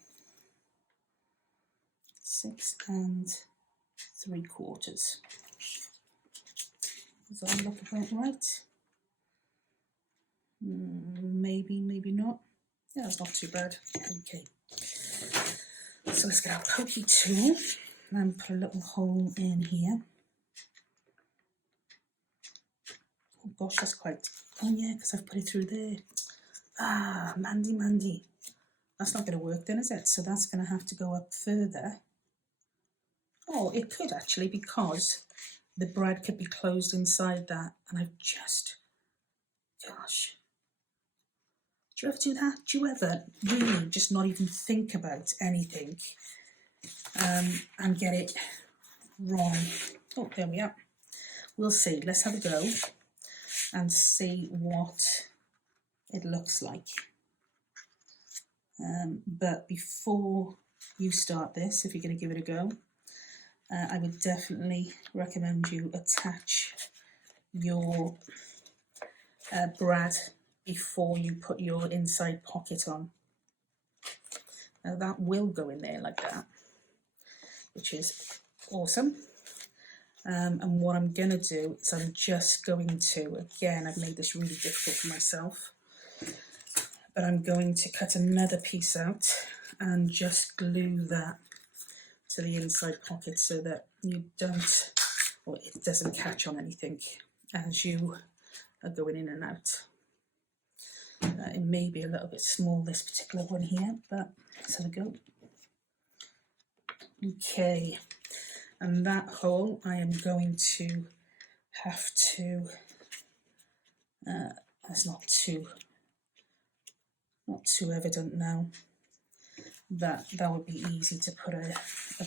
6.75. Does that look about right? Maybe, maybe not. Yeah, it's not too bad. Okay. So let's get our pokey tool and put a little hole in here. Oh gosh, that's quite, oh yeah, because I've put it through there. Ah, Mandy. That's not going to work then, is it? So that's going to have to go up further. Oh, it could actually, because the brad could be closed inside that, and I've just, gosh. Do you ever do that? Do you ever really just not even think about anything and get it wrong? Oh, there we are. We'll see. Let's have a go and see what it looks like. But before you start this, if you're going to give it a go, I would definitely recommend you attach your brad before you put your inside pocket on. Now that will go in there like that, which is awesome. And what I'm going to do is I'm just going to, again, I've made this really difficult for myself, but I'm going to cut another piece out and just glue that to the inside pocket so that you don't, or it doesn't catch on anything as you are going in and out. It may be a little bit small, this particular one here, but let's have a go. Okay, and that hole I am going to have to, that's not too evident now. That would be easy to put a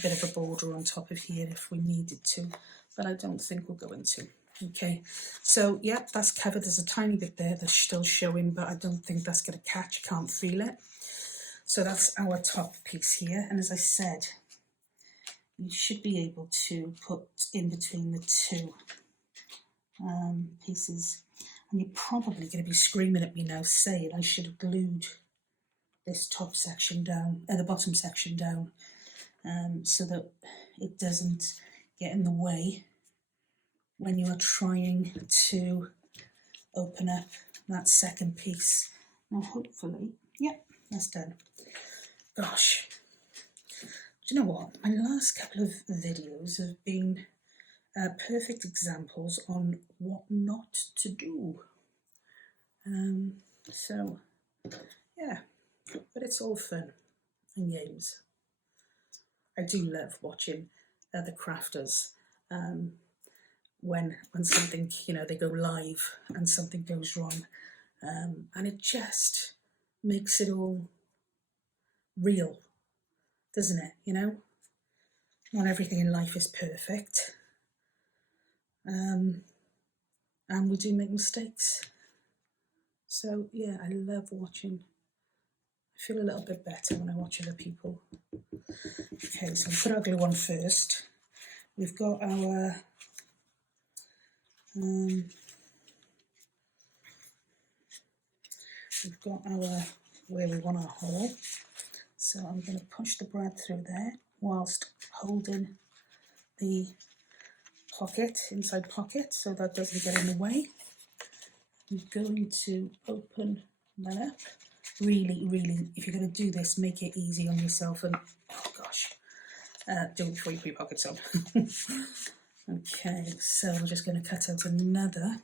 bit of a border on top of here if we needed to, but I don't think we're going to. Okay, so yeah, that's covered. There's a tiny bit there that's still showing, but I don't think that's going to catch. I can't feel it. So that's our top piece here, and as I said, you should be able to put in between the two pieces. And you're probably going to be screaming at me now saying I should have glued this top section down, the bottom section down, so that it doesn't get in the way when you are trying to open up that second piece. Now hopefully, yeah, that's done. Gosh, do you know what? My last couple of videos have been perfect examples on what not to do. So, yeah, but it's all fun and games. I do love watching other crafters when something, you know, they go live and something goes wrong, and it just makes it all real, doesn't it? You know, not everything in life is perfect, and we do make mistakes. So yeah, I love watching. I feel a little bit better when I watch other people. Okay, so I'll put our glue on first. We've got our where we want our hole. So I'm going to push the brad through there whilst holding the pocket, inside pocket, so that doesn't get in the way. I'm going to open that up. Really, if you're going to do this, make it easy on yourself, and oh gosh, do it before you put your pockets on. Okay, so we're just going to cut out another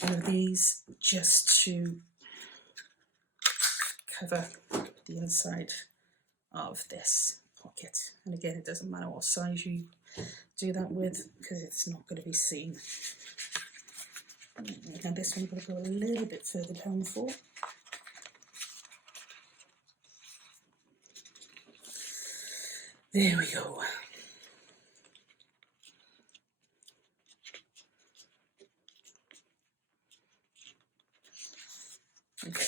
one of these just to cover the inside of this pocket. And again, it doesn't matter what size you do that with because it's not going to be seen. And this one I'm going to go a little bit further down for. There we go. Okay.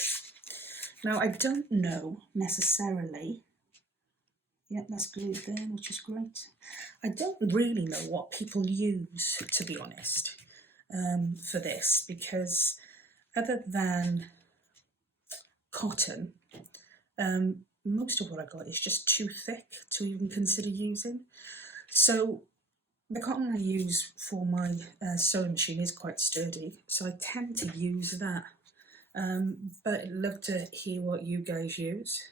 Now I don't know necessarily. Yep, that's glued there, which is great. I don't really know what people use, to be honest, for this, because other than cotton, most of what I got is just too thick to even consider using. So the cotton I use for my sewing machine is quite sturdy, so I tend to use that. But I'd love to hear what you guys use.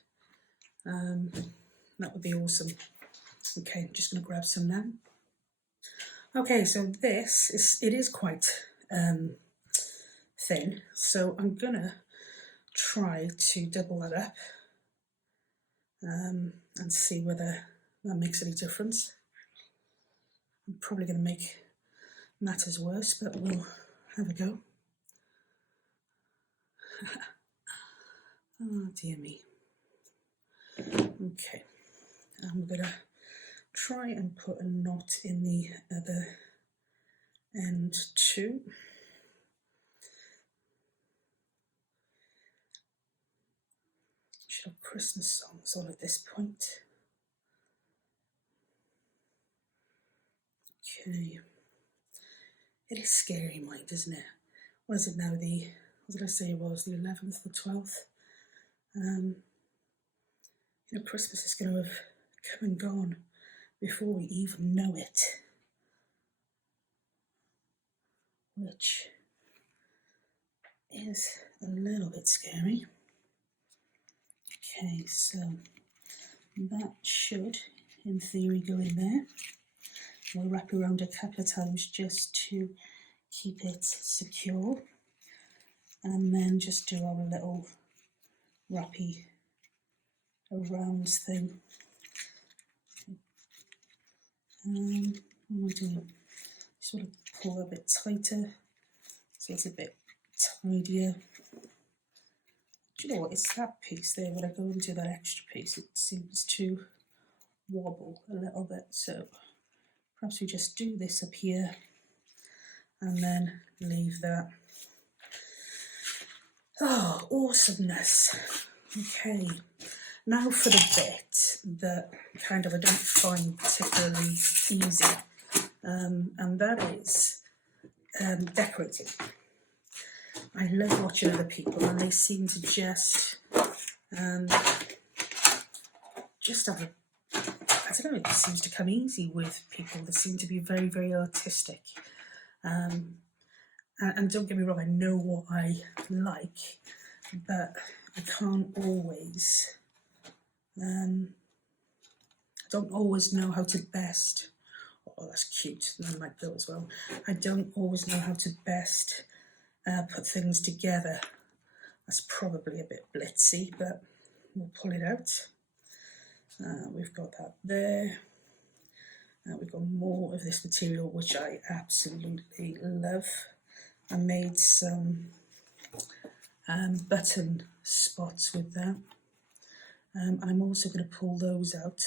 That would be awesome. Okay, I'm just going to grab some now. Okay, so it is quite thin, so I'm going to try to double that up and see whether that makes any difference. I'm probably going to make matters worse, but we'll have a go. Oh dear me. Okay, I'm going to try and put a knot in the other end too. Should have Christmas songs on at this point. Okay. It is scary, mind, isn't it? What is it now? What did I say it was? The 11th, the 12th? You know, Christmas is going to have come and gone before we even know it, which is a little bit scary. Okay, so that should, in theory, go in there. We'll wrap around a couple of times just to keep it secure, and then just do our little wrappy around thing. What am I doing? Sort of pull a bit tighter so it's a bit tidier. Do you know what, it's that piece there, when I go into that extra piece, it seems to wobble a little bit, so perhaps we just do this up here and then leave that. Oh, awesomeness. Okay, now for the bit that kind of I don't find particularly easy, and that is decorating. I love watching other people, and they seem to just have a, I don't know, it just seems to come easy with people. They seem to be very, very artistic. And don't get me wrong, I know what I like, but I can't always, I don't always know how to best, oh that's cute, that might go as well. I don't always know how to best put things together. That's probably a bit blitzy, but we'll pull it out. We've got that there. We've got more of this material, which I absolutely love. I made some button spots with that. And I'm also going to pull those out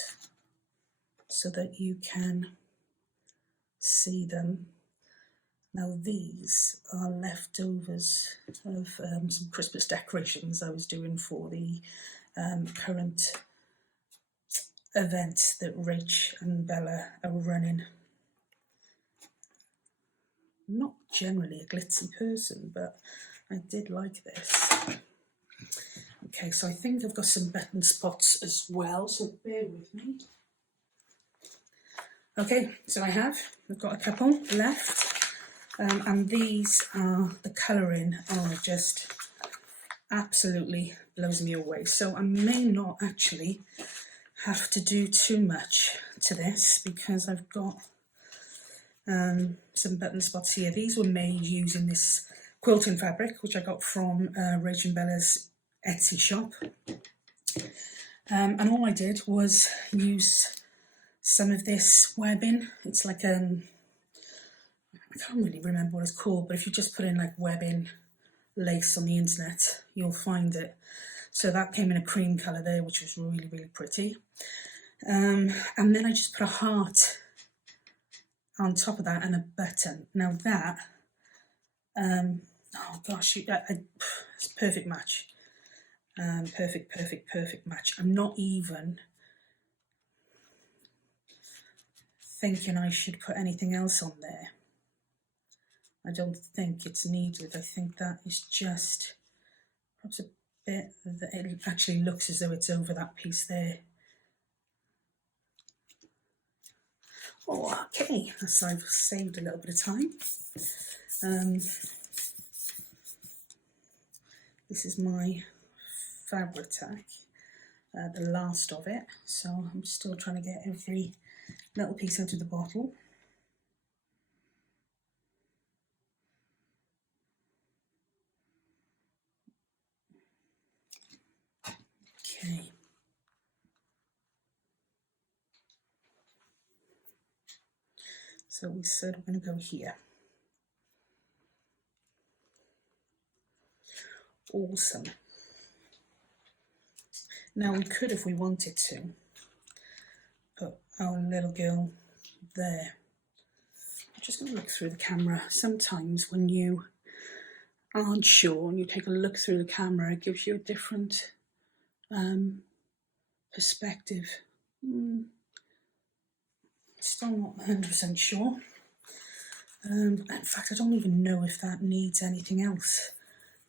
so that you can see them. Now these are leftovers of some Christmas decorations I was doing for the current event that Rach and Bella are running. I'm not generally a glitzy person, but I did like this. Okay, so I think I've got some button spots as well, so bear with me. Okay, so I've got a couple left. And these are, the colouring just absolutely blows me away. So I may not actually have to do too much to this because I've got some button spots here. These were made using this quilting fabric, which I got from Rach and Bella's Etsy shop. And all I did was use some of this webbing. It's like I can't really remember what it's called, but if you just put in like webbing lace on the internet, you'll find it. So that came in a cream colour there, which was really, really pretty. And then I just put a heart on top of that and a button. Now that, oh gosh, it's a perfect match. Perfect match. I'm not even thinking I should put anything else on there. I don't think it's needed. I think that is just perhaps a bit that it actually looks as though it's over that piece there. Oh, okay, so I've saved a little bit of time. This is my fabric tack, the last of it, so I'm still trying to get every little piece out of the bottle. Okay. So we said we're going to go here. Awesome. Now we could, if we wanted to, put our little girl there. I'm just going to look through the camera. Sometimes when you aren't sure and you take a look through the camera, it gives you a different perspective. Still not 100% sure. In fact, I don't even know if that needs anything else,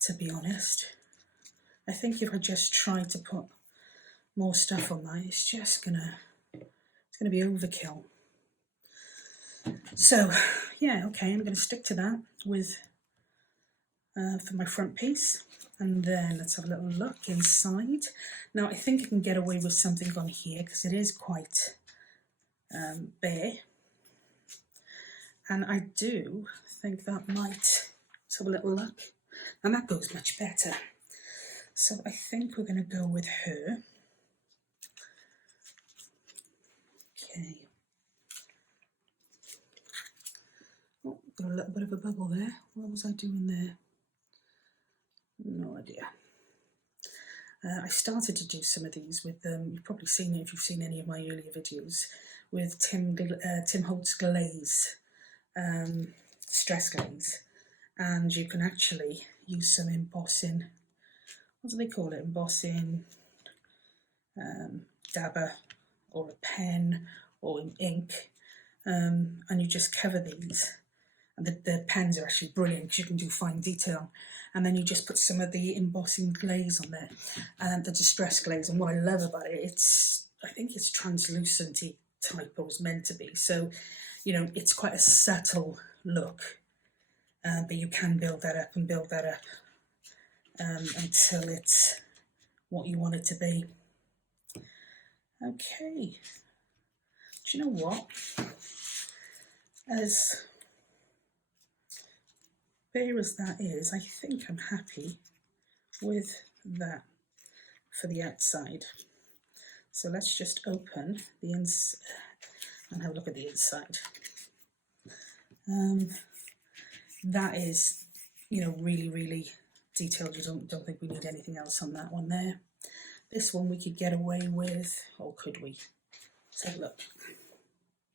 to be honest. I think if I just try to put more stuff on that, it's just gonna It's going to be overkill. So yeah, okay, I'm going to stick to that with for my front piece. And then let's have a little look inside. Now I think I can get away with something on here because it is quite bare. And I do think that might, let's have a little look. And that goes much better. So I think we're going to go with her. Okay. Oh, got a little bit of a bubble there. What was I doing there? No idea. I started to do some of these with, you've probably seen it if you've seen any of my earlier videos, with Tim Holtz glaze, stress glaze. And you can actually use some embossing, what do they call it? Embossing dabber or a pen or in ink, and you just cover these. And the pens are actually brilliant because you can do fine detail. And then you just put some of the embossing glaze on there, and the distress glaze. And what I love about it, I think it's translucent-y type, or was meant to be. So, you know, it's quite a subtle look, but you can build that up and build that up until it's what you want it to be. Okay. Do you know what? As bare as that is, I think I'm happy with that for the outside. So let's just open the inside and have a look at the inside. That is, you know, really, really detailed. You don't think we need anything else on that one there. This one we could get away with, or could we? Let's have a look.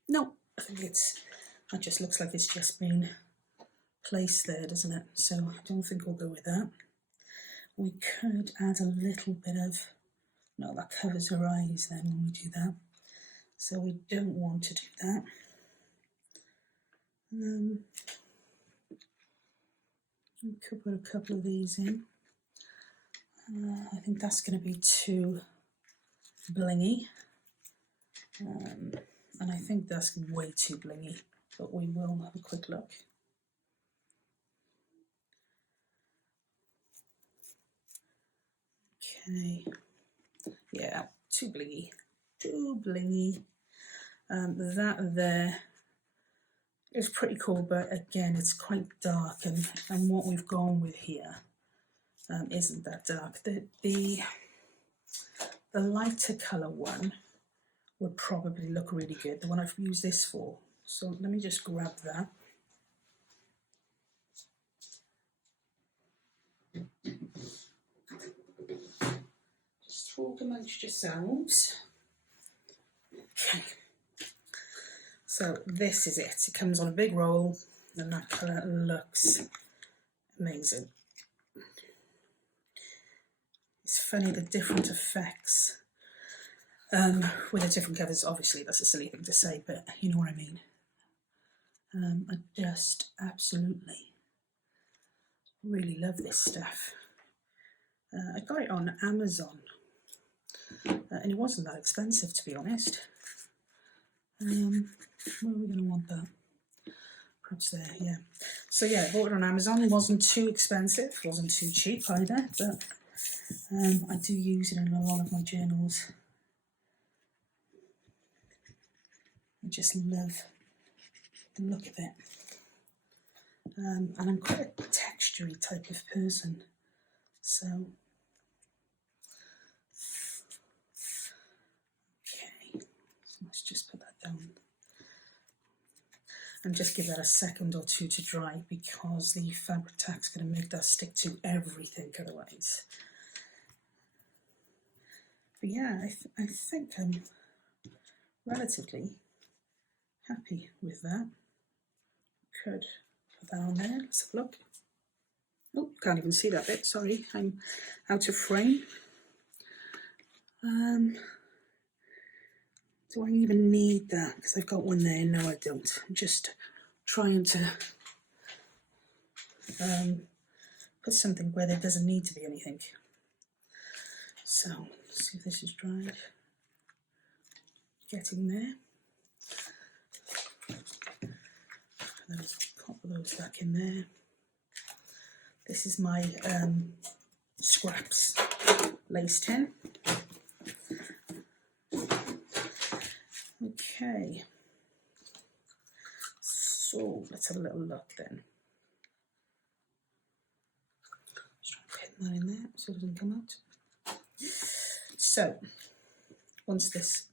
No, I think that just looks like it's just been placed there, doesn't it? So I don't think we'll go with that. We could add a little bit of, no, that covers her eyes then when we do that. So we don't want to do that. We could put a couple of these in. I think that's going to be too blingy. And I think that's way too blingy, but we will have a quick look. Okay, yeah, too blingy, too blingy. That there is pretty cool, but again, it's quite dark, and what we've gone with here isn't that dark. The lighter colour one would probably look really good, the one I've used this for. So let me just grab that. Just talk amongst yourselves. Okay. So this is it. It comes on a big roll, and that colour looks amazing. It's funny the different effects with the different covers. Obviously, that's a silly thing to say, but you know what I mean. I just absolutely really love this stuff. I got it on Amazon, and it wasn't that expensive, to be honest. Where are we going to want that? Perhaps there, yeah. So yeah, I bought it on Amazon. It wasn't too expensive, wasn't too cheap either, but I do use it in a lot of my journals. I just love the look of it. And I'm quite a textury type of person, so okay, so let's just put that down and just give that a second or two to dry, because the fabric tack's going to make that stick to everything otherwise. But yeah, I think I'm relatively happy with that. Could put that on there. Let's have a look. Oh, can't even see that bit. Sorry, I'm out of frame. Do I even need that? Because I've got one there. No, I don't. I'm just trying to put something where there doesn't need to be anything. So, let's see if this is dried. Getting there. Let's pop those back in there. This is my scraps lace tin. Okay, so let's have a little look then. Just try and pin that in there so it doesn't come out. So once this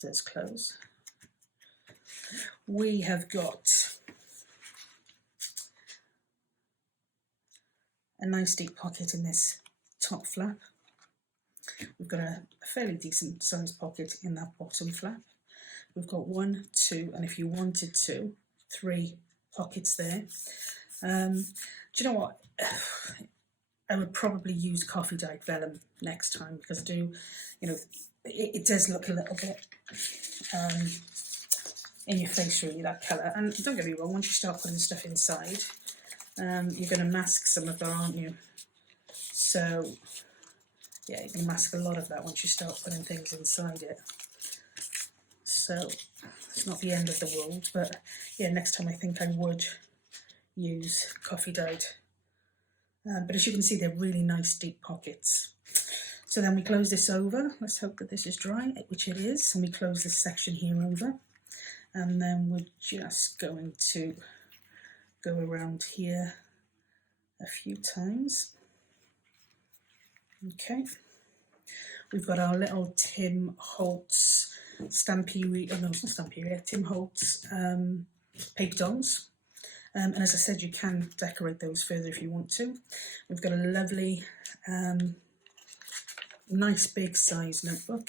does close, we have got a nice deep pocket in this top flap. We've got a fairly decent sized pocket in that bottom flap. We've got 1, 2, and if you wanted to, 3 pockets there. Do you know what? I would probably use coffee dyed vellum next time, because I do, you know, it does look a little bit in your face, really, that colour. And don't get me wrong, once you start putting stuff inside, you're going to mask some of that, aren't you? So yeah, you can mask a lot of that once you start putting things inside it. So it's not the end of the world, but yeah, next time I think I would use coffee dyed. But as you can see, they're really nice deep pockets. So then we close this over. Let's hope that this is dry, which it is. And we close this section here over. And then we're just going to go around here a few times. Okay. We've got our little Tim Holtz Stampede, oh no, it's not Stampede, Tim Holtz paper dolls. And as I said, you can decorate those further if you want to. We've got a lovely, nice big size notebook.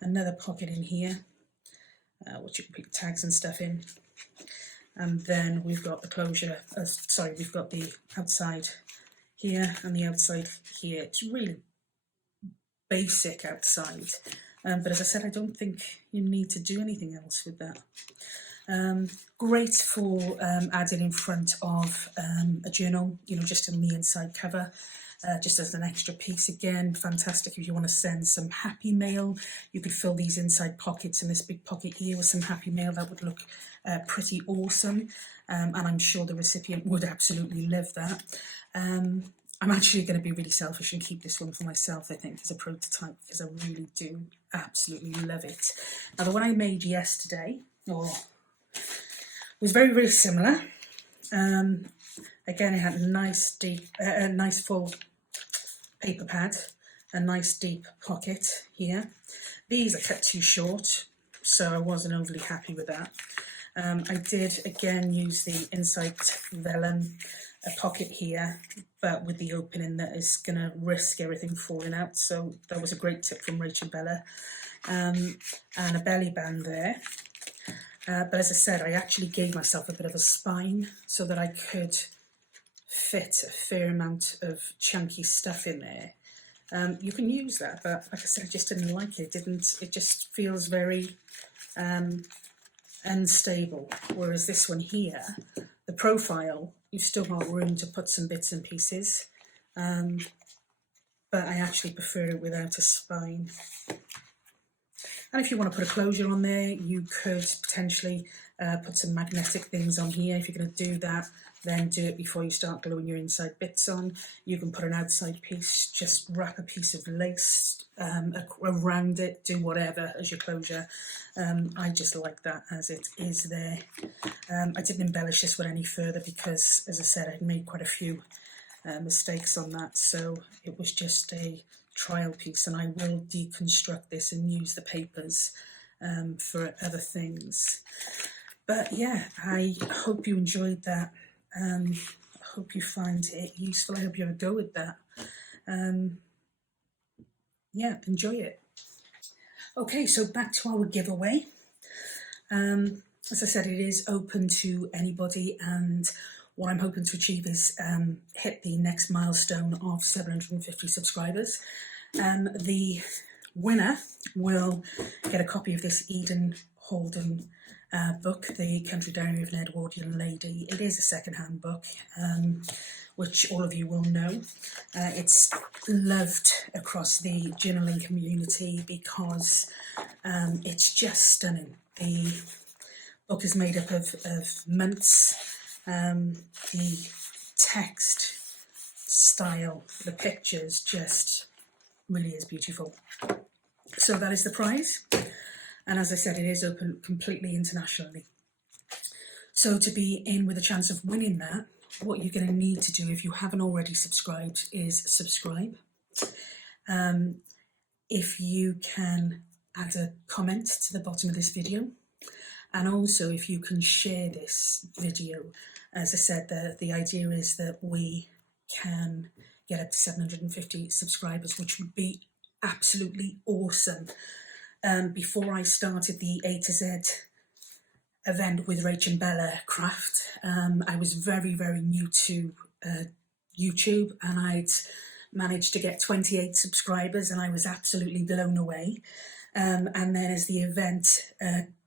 Another pocket in here, which you can put tags and stuff in. And then we've got the closure, we've got the outside here and the outside here. It's really basic outside. But as I said, I don't think you need to do anything else with that. Great for adding in front of a journal, you know, just on the inside cover, just as an extra piece. Again, fantastic if you want to send some happy mail. You could fill these inside pockets and this big pocket here with some happy mail. That would look pretty awesome, and I'm sure the recipient would absolutely love that. I'm actually going to be really selfish and keep this one for myself, I think, as a prototype, because I really do absolutely love it. Now, the one I made yesterday, was very, very similar. Again, it had a nice deep, nice full paper pad, a nice deep pocket here. These I cut too short, so I wasn't overly happy with that. I did again use the inside vellum, a pocket here, but with the opening that is going to risk everything falling out. So that was a great tip from RachandBella. And a belly band there. But as I said, I actually gave myself a bit of a spine so that I could fit a fair amount of chunky stuff in there. You can use that, but like I said, I just didn't like it. It just feels very unstable. Whereas this one here, the profile, you've still got room to put some bits and pieces. But I actually prefer it without a spine. And if you want to put a closure on there, you could potentially put some magnetic things on here. If you're going to do that, then do it before you start gluing your inside bits on. You can put an outside piece, just wrap a piece of lace around it, do whatever as your closure. I just like that as it is there. I didn't embellish this one any further because, as I said, I'd made quite a few mistakes on that, so it was just a trial piece, and I will deconstruct this and use the papers for other things. But yeah, I hope you enjoyed that. I hope you find it useful. I hope you have a go with that. Yeah, enjoy it. Okay, so back to our giveaway. As I said, it is open to anybody, and what I'm hoping to achieve is hit the next milestone of 750 subscribers. The winner will get a copy of this Eden Holden book, The Country Diary of an Edwardian Lady. It is a second-hand book, which all of you will know. It's loved across the journaling community because it's just stunning. The book is made up of months The text style, the pictures, just really is beautiful. So that is the prize, and as I said, it is open completely internationally. So to be in with a chance of winning that, what you're going to need to do, if you haven't already subscribed, is subscribe. If you can add a comment to the bottom of this video, and also if you can share this video. As I said, the idea is that we can get up to 750 subscribers, which would be absolutely awesome. Before I started the A to Z event with RachandBellacrafts, I was very, very new to YouTube, and I'd managed to get 28 subscribers, and I was absolutely blown away. And then as the event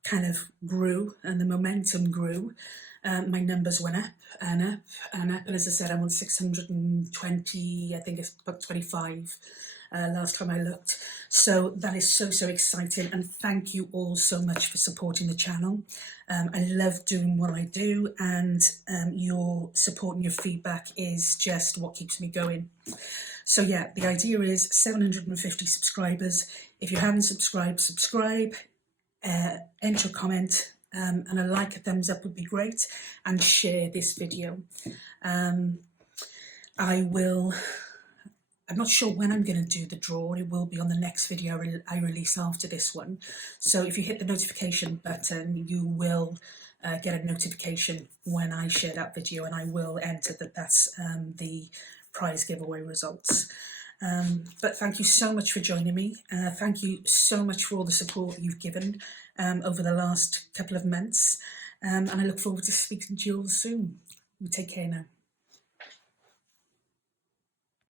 kind of grew and the momentum grew, my numbers went up and up and up, and as I said, I'm on 620, I think it's about 25 last time I looked. So that is so exciting, and thank you all so much for supporting the channel. I love doing what I do, and your support and your feedback is just what keeps me going. So yeah, the idea is 750 subscribers. If you haven't subscribed, subscribe, enter a comment, and a like, a thumbs up would be great, and share this video. I'm not sure when I'm going to do the draw. It will be on the next video I release after this one. So if you hit the notification button, you will get a notification when I share that video, and I will enter that. That's the prize giveaway results. But thank you so much for joining me. Thank you so much for all the support you've given over the last couple of months. And I look forward to speaking to you all soon. You take care now.